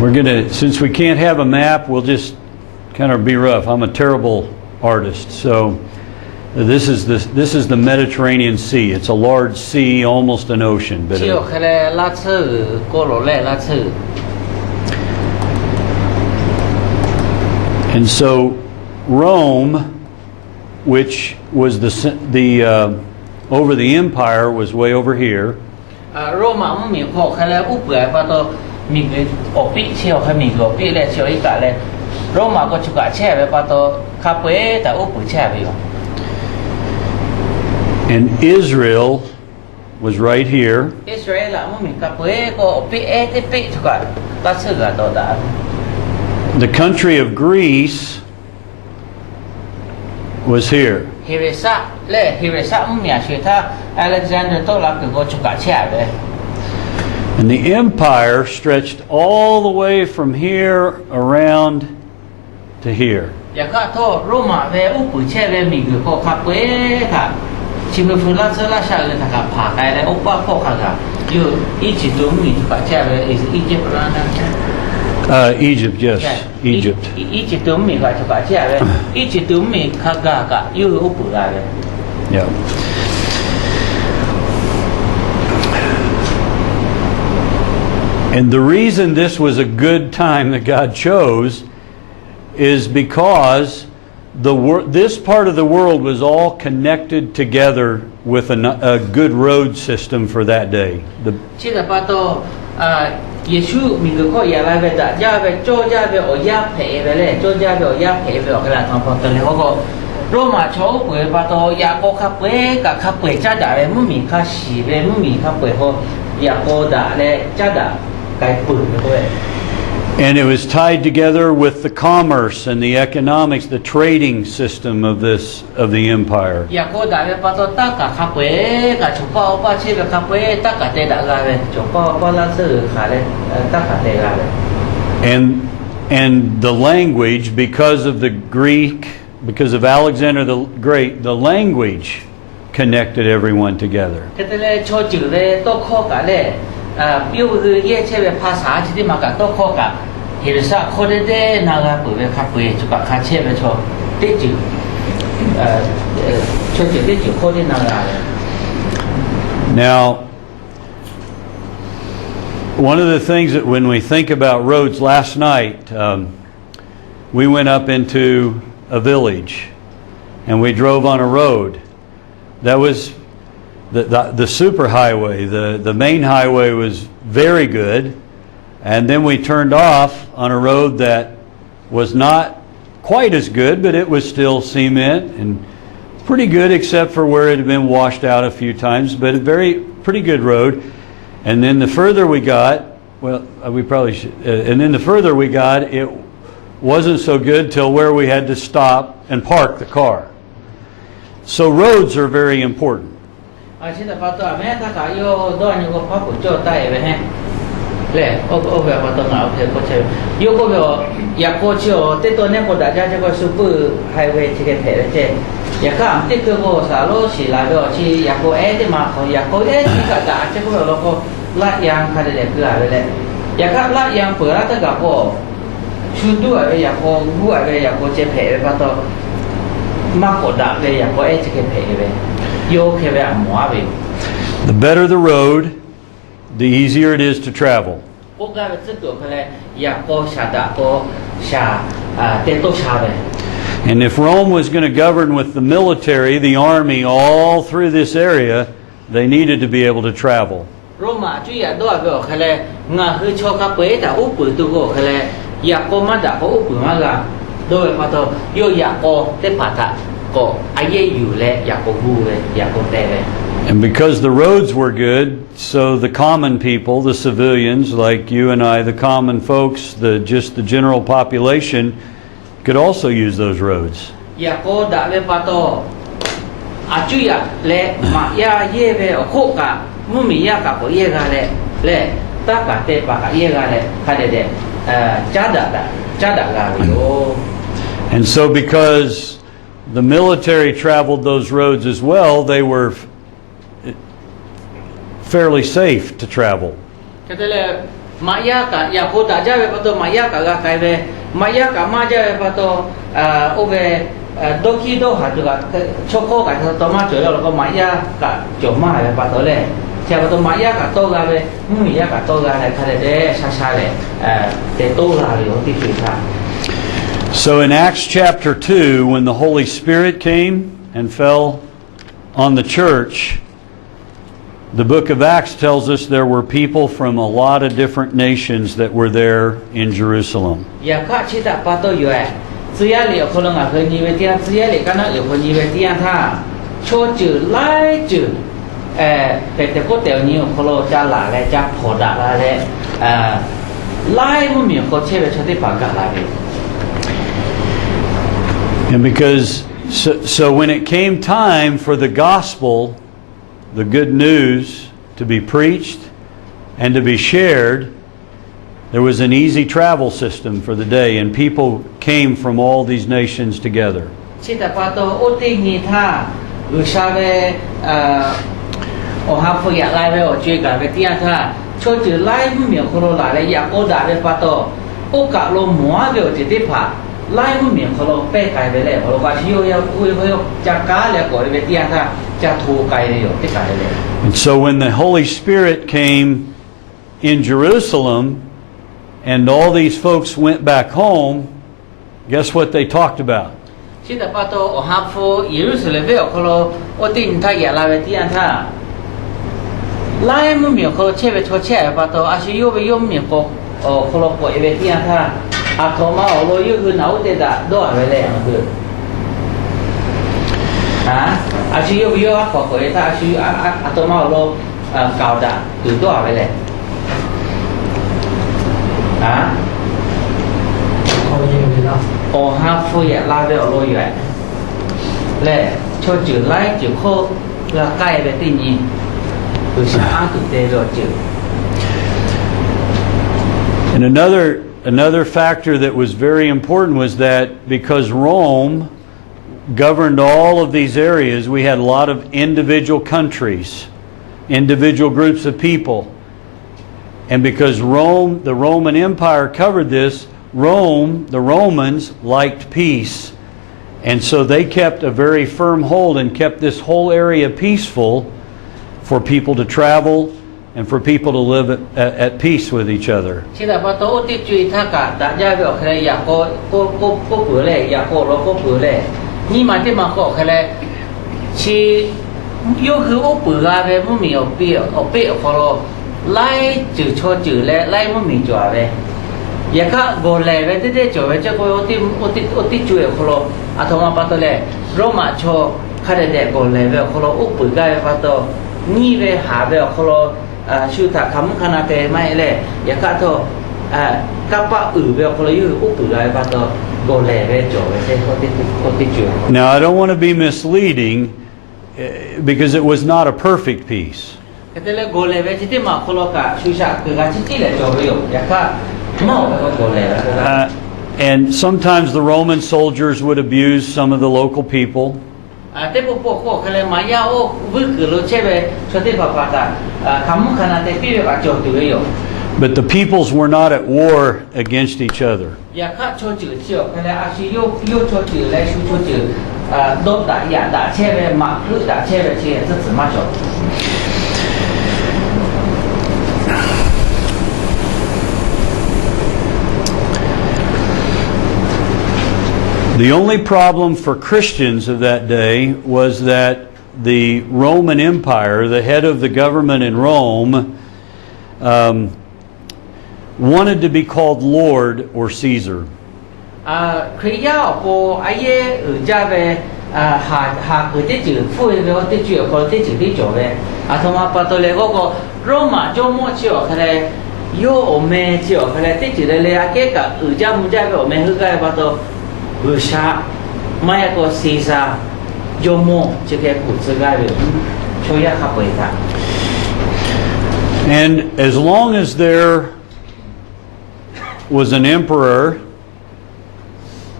We're going to, since we can't have a map, we'll just kind of be rough. I'm a terrible artist. So this is the Mediterranean Sea. It's a large sea, almost an ocean. But and so Rome, which was the over the empire, was way over here. Mi opi cheo hay mi opi le cheo ika le Roma ko chuka che ve pato kapwe ta upu che ve. And Israel was right here. Israel la mi kapwe ko opi e te pe chuka ta chuka to da. The country of Greece was here. Hiresa mi ashita Alexander to la ko chuka che ve. And the empire stretched all the way from here around to here. And Egypt, yes, Egypt. Yeah. And the reason this was a good time that God chose is because this part of the world was all connected together with a good road system for that day. And it was tied together with the commerce and the economics, the trading system of the empire. And the language, because of the Greek, because of Alexander the Great, the language connected everyone together. Now, one of the things that when we think about roads, last night we went up into a village and we drove on a road that was the super highway. The main highway was very good, and then we turned off on a road that was not quite as good, but it was still cement and pretty good except for where it had been washed out a few times, but a pretty good road. And then the further we got, well, we probably should, and then the further we got, it wasn't so good till where we had to stop and park the car. So roads are very important. 现在把多少面他搞有多少个跑步就带呗嘿，嘞，我不要把多少过去，有个表也过去哦，这多年过大家这个是不highway这个牌的这，也看这个个啥路是来表去也过哎的嘛，也过哎这个大这个了个拉洋看的这个来嘞，也看拉洋不拉这个个，出多哎也过古哎也过这牌的把到，马过大的也过哎这个牌的。The better the road, the easier it is to travel. And if Rome was going to govern with the military, the army, all through this area, they needed to be able to travel. And because the roads were good, so the common people, the civilians like you and I, the common folks, just the general population, could also use those roads. And so because the military traveled those roads as well, they were fairly safe to travel. So in Acts chapter 2, when the Holy Spirit came and fell on the church, the book of Acts tells us there were people from a lot of different nations that were there in Jerusalem. And because, so when it came time for the gospel, the good news, to be preached and to be shared, there was an easy travel system for the day, and people came from all these nations together. And so when the Holy Spirit came in Jerusalem and all these folks went back home, guess what they talked about? And another factor that was very important was that because Rome governed all of these areas, we had a lot of individual countries, individual groups of people. And because Rome, the Roman Empire covered this, the Romans liked peace. And so they kept a very firm hold and kept this whole area peaceful for people to travel and for people to live at peace with each other. 也看过来呗，这就呗，这个我的主要可能啊，他们把到嘞，罗马说看得的过来呗，可能我不该把到你呗下呗，可能修他他们看那个没嘞，也看到甲把呗，可能有我不该把到过来呗，就呗，这我的主要。Now, I don't want to be misleading because it was not a perfect peace. 这嘞过来呗，这点嘛可能个修下个个这嘞就没有，也看。And sometimes the Roman soldiers would abuse some of the local people. But the peoples were not at war against each other. The only problem for Christians of that day was that the Roman Empire, the head of the government in Rome, wanted to be called Lord or Caesar. And as long as there was an emperor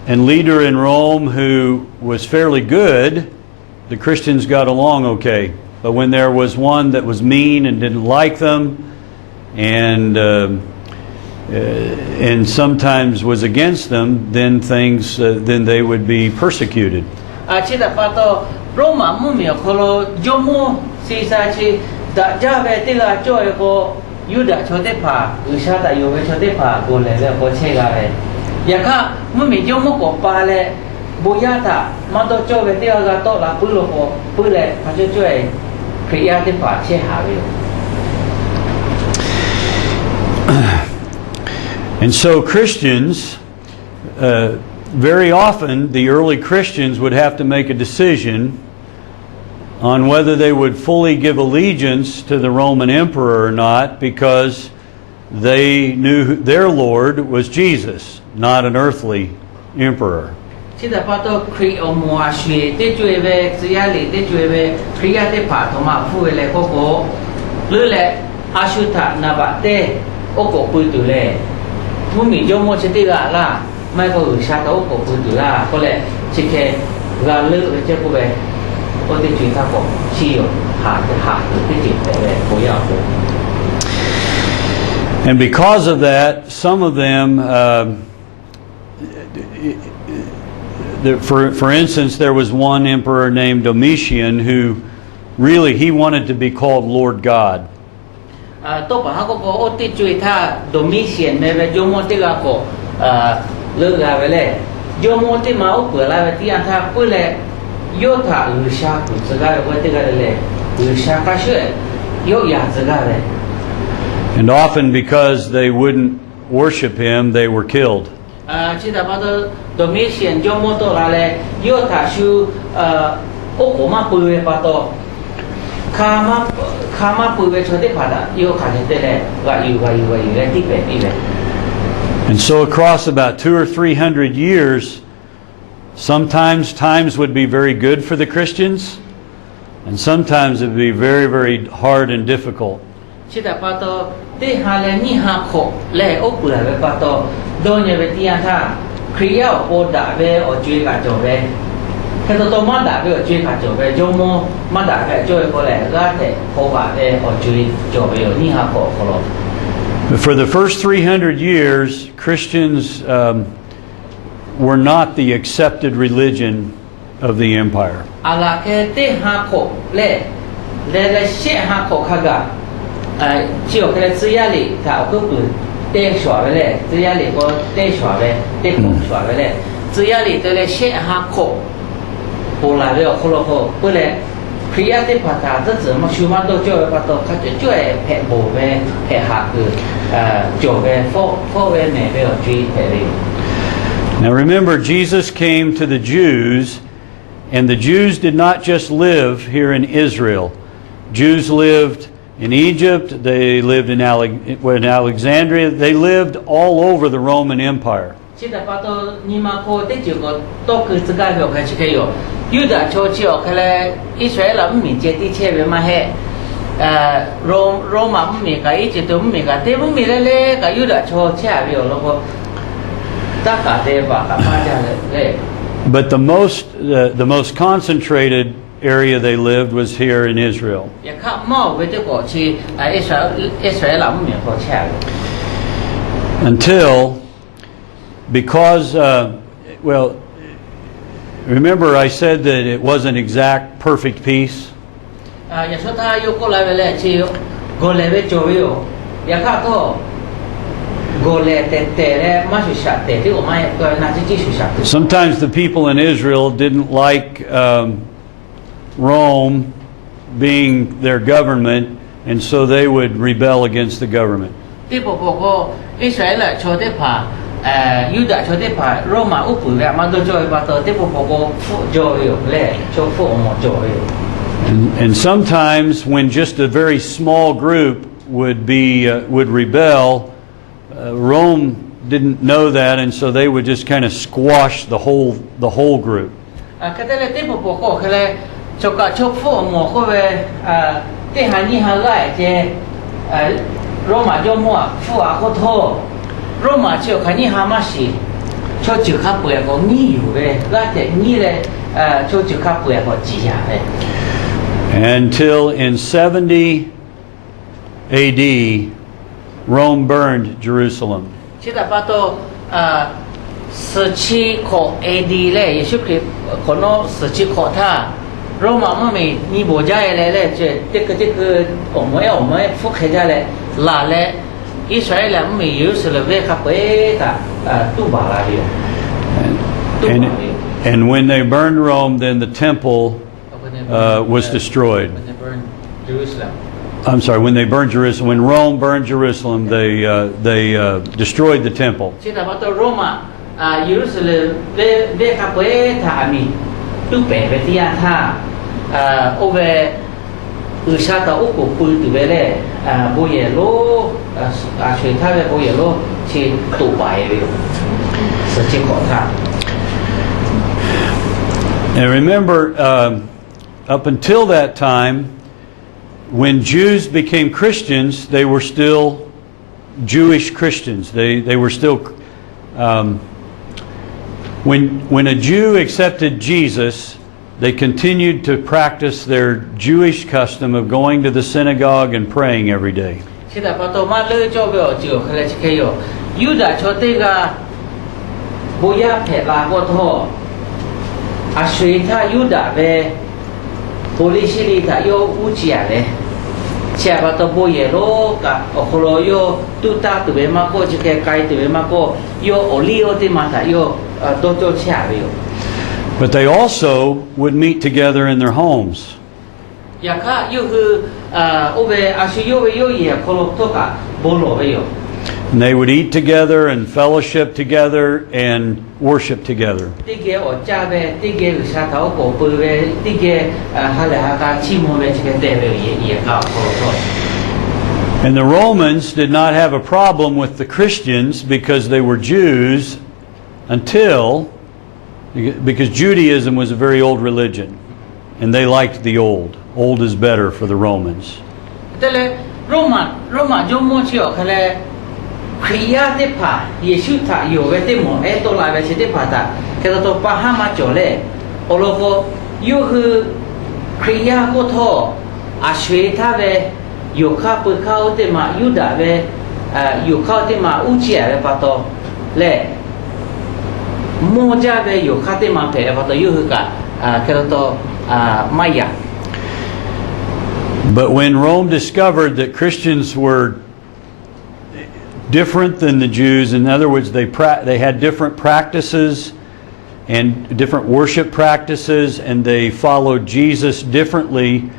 and leader in Rome who was fairly good, the Christians got along okay. But when there was one that was mean and didn't like them and sometimes was against them, then then they would be persecuted. And so Christians, very often the early Christians would have to make a decision on whether they would fully give allegiance to the Roman emperor or not, because they knew their Lord was Jesus, not an earthly emperor. And because of that, some of them, for instance, there was one emperor named Domitian who really, he wanted to be called Lord God. And often because they wouldn't worship him, they were killed. And so across about 200 or 300 years, sometimes times would be very good for the Christians, and sometimes it would be very, very hard and difficult. But for the first 300 years, Christians were not the accepted religion of the empire. ခရီးတဲ့ဖတာသက်စမရှုမတော့ကြောပဲတော့ခတ်ကျွဲဖက်ဘောပဲဖက်ဟာကကြောပဲဖောပဲနေပဲကျွေးဖက်လေး Now remember, Jesus came to the Jews, and the Jews did not just live here in Israel. Jews lived in Egypt, they lived in Alexandria, they lived all over the Roman Empire. 现在把到你们可得就个多个自家表开去有，有的超市哦，看来以色列人民接地切别嘛嘿，罗马民个一直都民个，对民嘞个有的超市别了个，大家对吧？个大家嘞。But the most concentrated area they lived was here in Israel. 也看毛为这个去以色列人民好吃。Until, because, well, remember I said that it wasn't exact perfect peace? 也说他又过来了去过来为左右，也看到过来的马去下的，这个我们个那就继续下。Sometimes the people in Israel didn't like Rome being their government, and so they would rebel against the government. 这不过以色列朝的怕，犹大朝的怕，罗马乌布的嘛都做一把刀，这不过左右嘞，就父母左右。And sometimes when just a very small group would rebel, Rome didn't know that, and so they would just kind of squash the whole group. 可得嘞，这不过可嘞，就个就父母或者这下你下来这罗马就么父啊或托，罗马就看你下嘛是，就看不个你有嘞，那这你嘞就看不个几下嘞。Until in 70 AD, Rome burned Jerusalem. 现在把到17口 AD 嘞，也是可可能17口他，罗马嘛没你国家来嘞，这个我们复开家嘞，拉嘞，以色列人没有是了为卡贝的杜巴拉的。And when they burned Rome, then the temple was destroyed. When they burned Jerusalem. I'm sorry, when they burned Jerusalem, when Rome burned Jerusalem, they destroyed the temple. 现在把到罗马耶路撒冷为卡贝他米都北为地亚他over 下到乌古布对不嘞波耶罗全他的波耶罗去杜拜的实际考察。And remember, up until that time, when Jews became Christians, they were still Jewish Christians. They were still, when a Jew accepted Jesus, they continued to practice their Jewish custom of going to the synagogue and praying every day. 现在把到马勒教表就后来去看有，有的说这个不要拍拉过头，随他有的呗，玻璃西里他有五家嘞。现在都不也咯，后来有都打对面嘛个，这个街对面嘛个，有奥利奥的嘛他有都做车的有。But they also would meet together in their homes. 也看有是我们是有也可能都个不落的有。And they would eat together and fellowship together and worship together. And the Romans did not have a problem with the Christians because they were Jews because Judaism was a very old religion and they liked the old. Old is better for the Romans. ခရီးတဲ့ဖာယေရှုသာယောဝဲတဲ့မောအဲတော်လာပဲရှိတဲ့ဖာတာကဲတော့ပါဟာမကျော်လေအလောကိုယောခရီးကိုတော့အရွှေထားပဲယောခပခောက်တဲ့မှာယူတာပဲယောခတဲ့မှာဥချရပဲပါတော့လေမောကြပဲယောခတဲ့မှာပဲပါတော့ယောကကဲတော့မယာ But when Rome discovered that Christians were different than the Jews, in other words, they had different practices and different worship practices, and they followed Jesus differently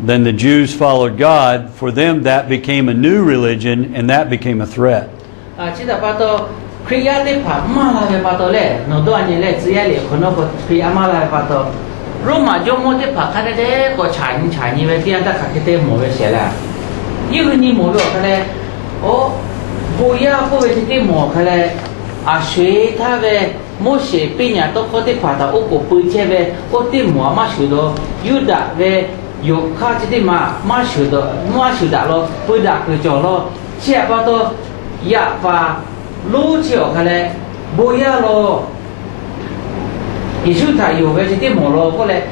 than the Jews followed God, for them that became a new religion, and that became a threat. 记得巴多可以亚的帕马拉的巴多嘞，那多年嘞只要嘞可能可以阿马拉巴多，罗马就莫的帕看的嘞个产业为第二大看的莫为些啦，一个你莫为看嘞，哦，不要不为的莫看嘞，啊谁他为莫些别人都可的帕他我个不切为我的莫嘛许多有的为。有卡这的嘛学的了，不打个叫了，切巴多亚巴路桥看来不要了，也就他有个这的毛了，后来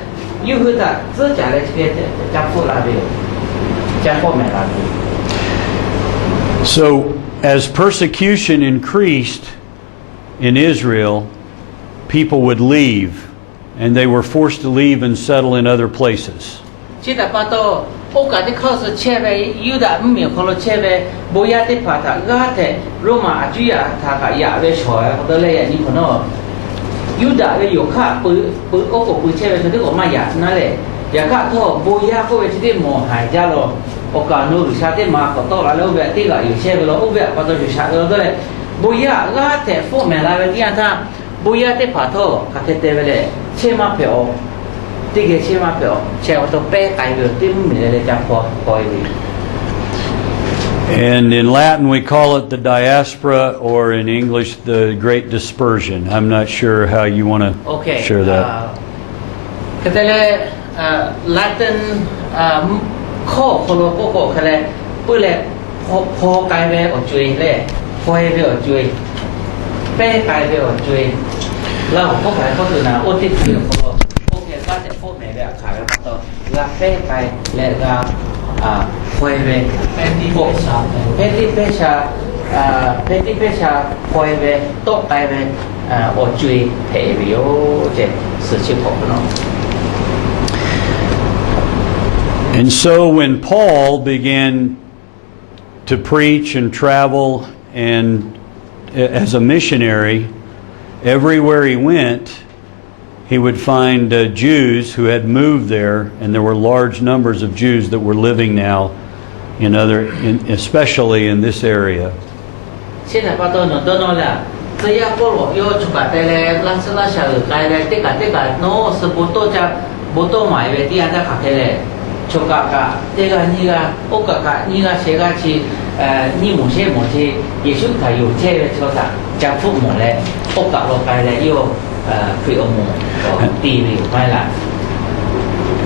有个他自家的这个家父那边，家父买那边。So, as persecution increased in Israel, people would leave, and they were forced to leave and settle in other places. 记得巴多，我讲的考试切呗，有的没有考了切呗，不要的怕他，那他罗马主要他个亚为少，或者嘞，你可能有的为有卡不我个不切呗，说的我嘛亚那嘞，亚卡托不要个为这的莫海家咯，我讲努力下的嘛，可到了为这个有些个咯，我为巴多就下个嘞，不要那他后面来为这样他不要的怕托，他这为嘞切嘛票。And in Latin we call it the diaspora, or in English the Great Dispersion. I'm not sure how you want to share that. Latin ข้อคนละก็คืออะไรเพื่อเลยพอกายไปอดจุยเลยพอยไปอดจุยเป้กายไปอดจุยเราก็ขายก็คือนะอดติดเกี่ยวกับก็จะพวกไหนแบบขายแล้วก็ลาเป้ไปและก็คอยไปเป็นที่เปชาคอยไปโต๊ะไปไปอดจุยเทวิโอเจ็ดสื่อชิบหกเนาะ And so when Paul began to preach and travel and as a missionary, everywhere he went, he would find Jews who had moved there, and there were large numbers of Jews that were living now especially in this area.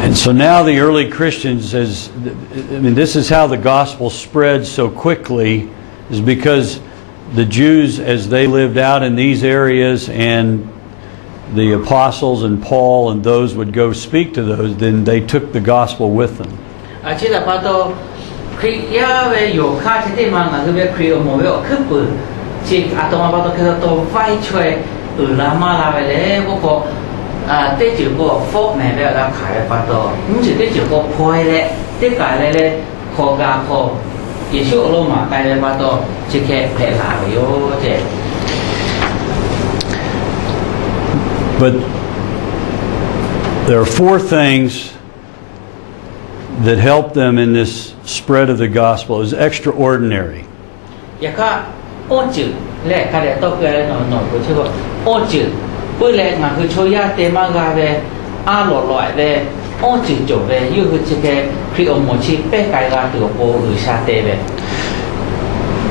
And so now the early Christians, this is how the gospel spread so quickly, is because the Jews, as they lived out in these areas, and the apostles and Paul and those would go speak to those, then they took the gospel with them. But there are four things that help them in this spread of the gospel. Is extraordinary.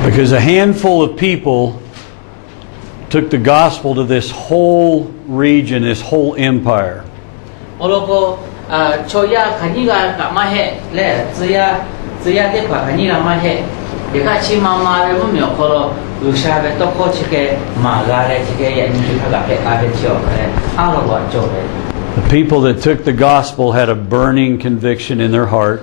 Because a handful of people took the gospel to this whole region, this whole empire. The people that took the gospel had a burning conviction in their heart.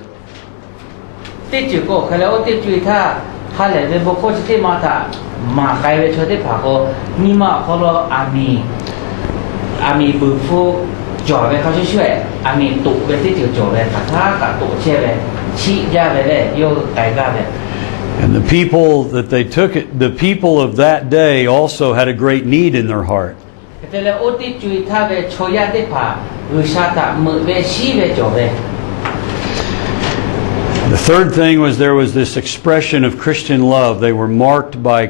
And the people that they took it, the people of that day also had a great need in their heart. แต่แล้วโอติจุยท่าเวโชยาติผาวิชาตะมือเวชีเวจบเว The third thing was there was this expression of Christian love. They were marked by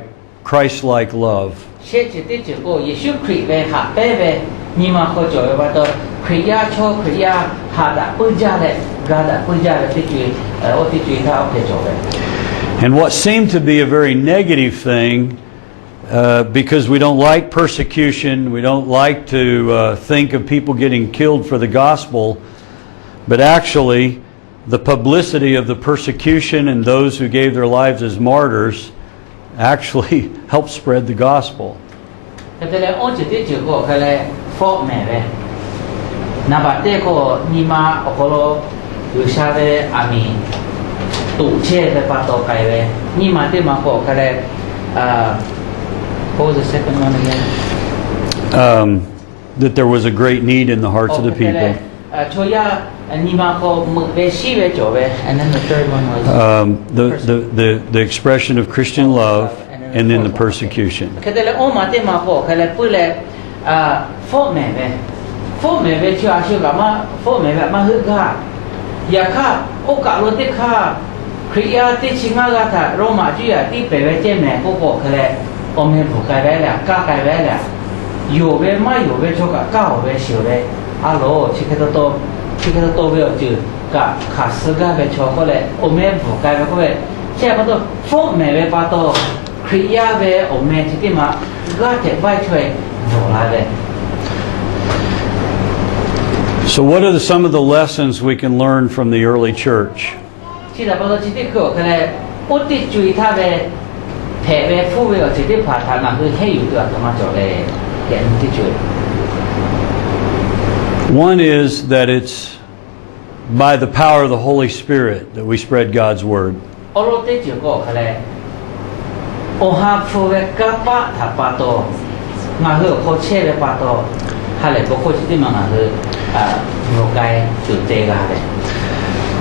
Christ-like love. เช่นจิตติจุโกเยซูคริสต์เวหาเป้เวนิมาโคจอยว่าตัวคริยาโชคริยาหาดะปุจจาเลกาดะปุจจาเลติจุยโอติจุยท่าโอเคจบเว And what seemed to be a very negative thing, because we don't like persecution, we don't like to think of people getting killed for the gospel, but actually the publicity of the persecution and those who gave their lives as martyrs actually helped spread the gospel. แต่แล้วโอจิตติจุโกเขาเลยฟอกแม่เวนาบัดเตโกนิมาโอโคโลวิชาเวอามีตุเช่ไปปาโตไกเวนิมาเตมาโกเขาเลยwhat was the second one again? That there was a great need in the hearts of the people. And then the third one was The expression of Christian love and then the persecution. So what are some of the lessons we can learn from the early church? One is that it's by the power of the Holy Spirit that we spread God's word.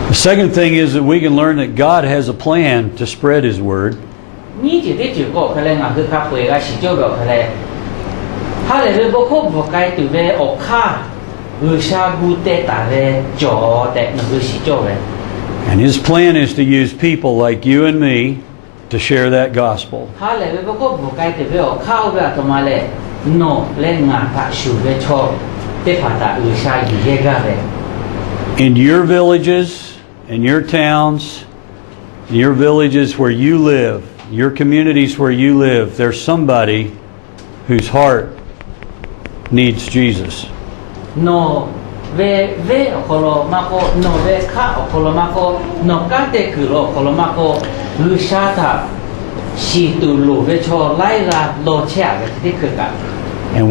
The second thing is that we can learn that God has a plan to spread His word. And His plan is to use people like you and me to share that gospel. In your villages, in your towns, in your villages where you live, your communities where you live, there's somebody whose heart needs Jesus. No ve okolomako no ve ka okolomako no kate kuro okolomako lushata shitu lu ve cho laila lo chia ve tikka. And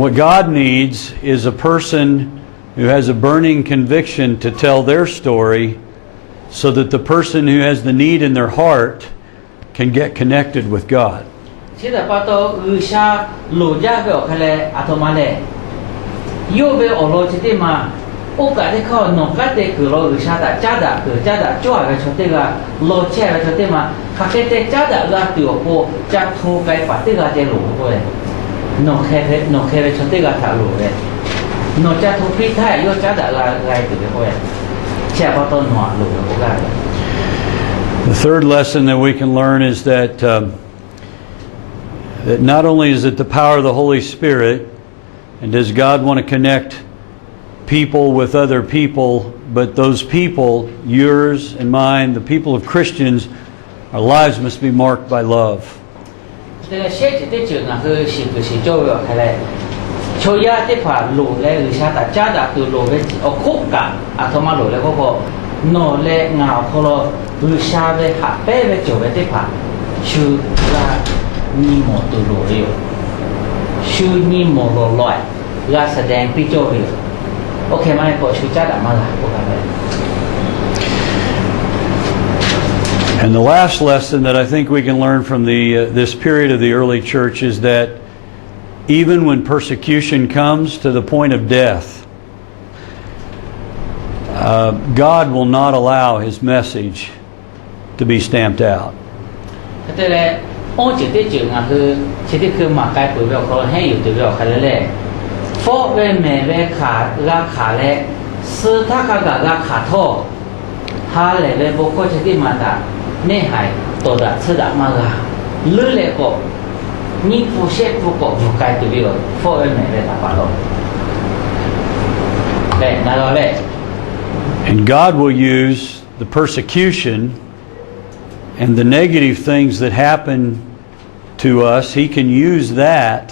what God needs is a person who has a burning conviction to tell their story, so that the person who has the need in their heart can get connected with God. The third lesson that we can learn is that that not only is it the power of the Holy Spirit, and does God want to connect people with other people, but those people, yours and mine, the people of Christians, our lives must be marked by love. And the last lesson that I think we can learn from this period of the early church is that even when persecution comes to the point of death, God will not allow His message to be stamped out. ô chỉ tiết chữ ngà hư chỉ tiếtคือmà cái bùi vào khó hayอยู่ตัวvào khai lệ phó về mẹ về khả lệ sư thác cả khả thô hà lệ về bộ có chỉ tiết mà ta nê hải tổ đã sư đã mà gà lư lệ cổ nhị phụ xếp phụ cổ một cáiตัวvào phó về mẹ về ta bảo rồi lệ nào đó lệ. And God will use the persecution and the negative things that happen to us. He can use that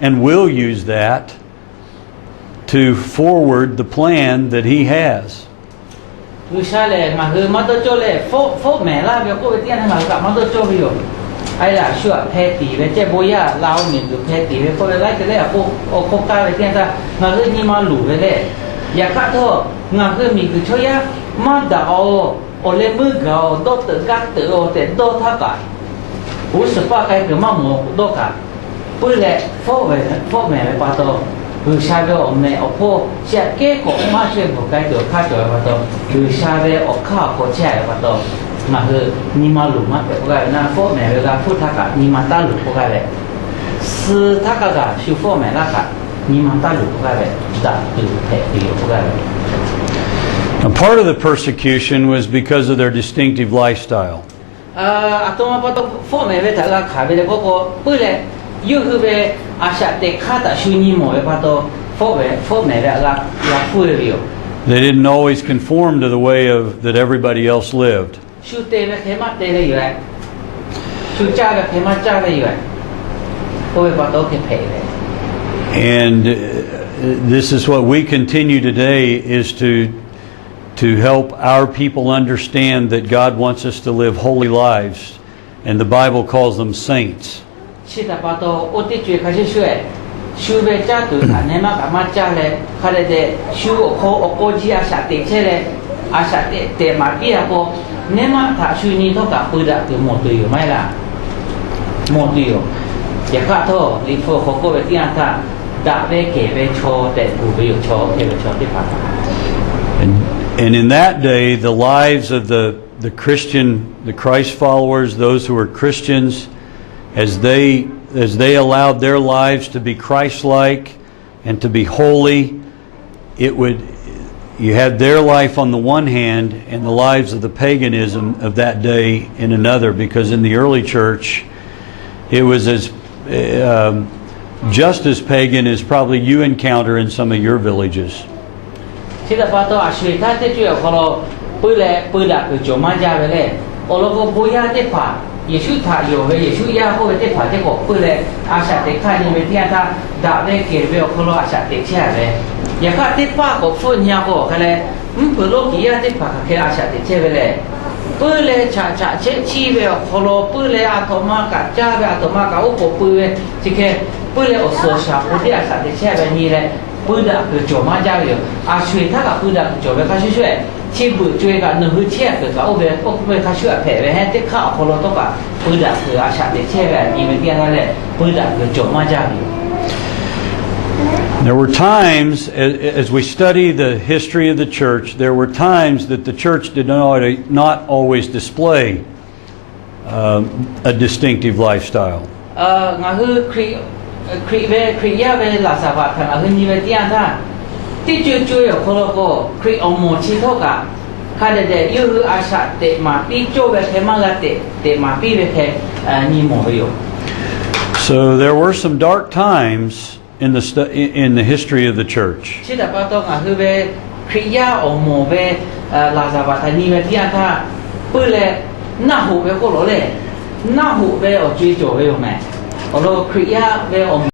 and will use that to forward the plan that He has. Mà hư mà tôi cho lệ phô mẹ la việc cô tiên mà gặp mà tôi cho việc ai là sửa phe tỷ về chế bôi ya lao mình được phe tỷ về cô lại cái lệ cô ca về tiên ta mà hư như mà lủ về lệ ya khác thôi ngà hư mình cứ cho ya mà đào ở lên mưa gạo đốt tự các tự ở để đốt thắc cả bố sửa ba cái cứ mong một đốt cả bữa lệ phô mẹ về bà tôi từ xa về ông mẹ ông cô sẽ kế cổ mà chuyện một cái được khác rồi bà tôi từ xa về ông khao cổ trẻ bà tôi mà hư ni mà lù mà cái cái na phô mẹ về cái phút thắc cả ni mà ta lù cái này sư thắc cả siêu phô mẹ là cả ni mà ta lù cái này đã từ thể từ cái này. Now, part of the persecution was because of their distinctive lifestyle. Atoma pato phô mẹ về thắc là khá về cô bữa lệ yêu về They didn't always conform to the way that everybody else lived. And this is what we continue today, is to help our people understand that God wants us to live holy lives, and the Bible calls them saints. Chỉ ta bảo tôi ở đây chuyện khai siêu về cha tụi anh em mà cả cha lệ khai để siêu ở cô chỉ ở sát tệ chơi lệ ở sát tệ mà bia cô nếu mà thà siêu ní thôi cả bữa đã từ một tuổi mấy là một tuổi chỉ khác thôi lý phổ họ có về tiếng ta đã về kể về cho để cụ về cho kể về cho tiếp phát. And in that day, the lives of the Christ followers, those who were Christians, as they allowed their lives to be Christ-like and to be holy, you had their life on the one hand and the lives of the paganism of that day in another, because in the early church it was just as pagan as probably you encounter in some of your villages. Yeshu tha yo ve Yeshu ya ho ve te pha te ko pu le asha te kha ni ve tia tha da ve ke ve ko lo asha te cha ve ya kha te pa ko fu nya ko kha le pu lo ki ya te pa kha ke asha te che ve le pu le cha che chi ve ko lo pu le a to ma ka cha ve a to ma ka o ko pu ve chi ke pu le o so sha pu te asha te che ve ni le pu da ko jo ma ja yo a shui tha ka pu da jo ve ka shui chi bự chơi cả nửa hư che cả ô về khai sửa phê về hết tất cả họ lo tất cả bự đã từ à sạch để che về nhìn về kia này bự đã từ chỗ mà ra đi. There were times, as we study the history of the church, there were times that the church did not always display a distinctive lifestyle. Ngài hư kri về là sao vậy? Thằng hư nhìn về kia ta. Tí chơi ở khu vực kri ông một chi thôi cả, khai để yêu asa để mà đi chơi về thế mà là để mà đi về thế như mọi người. So there were some dark times in the history of the church. Chỉ đã bảo tôi ngà hư về kri ông một về là sao vậy? Thằng như về kia ta, bữa lệ Laʻhu về cô lỗ lệ, Laʻhu về ở chơi về mẹ, ở đó kri về ông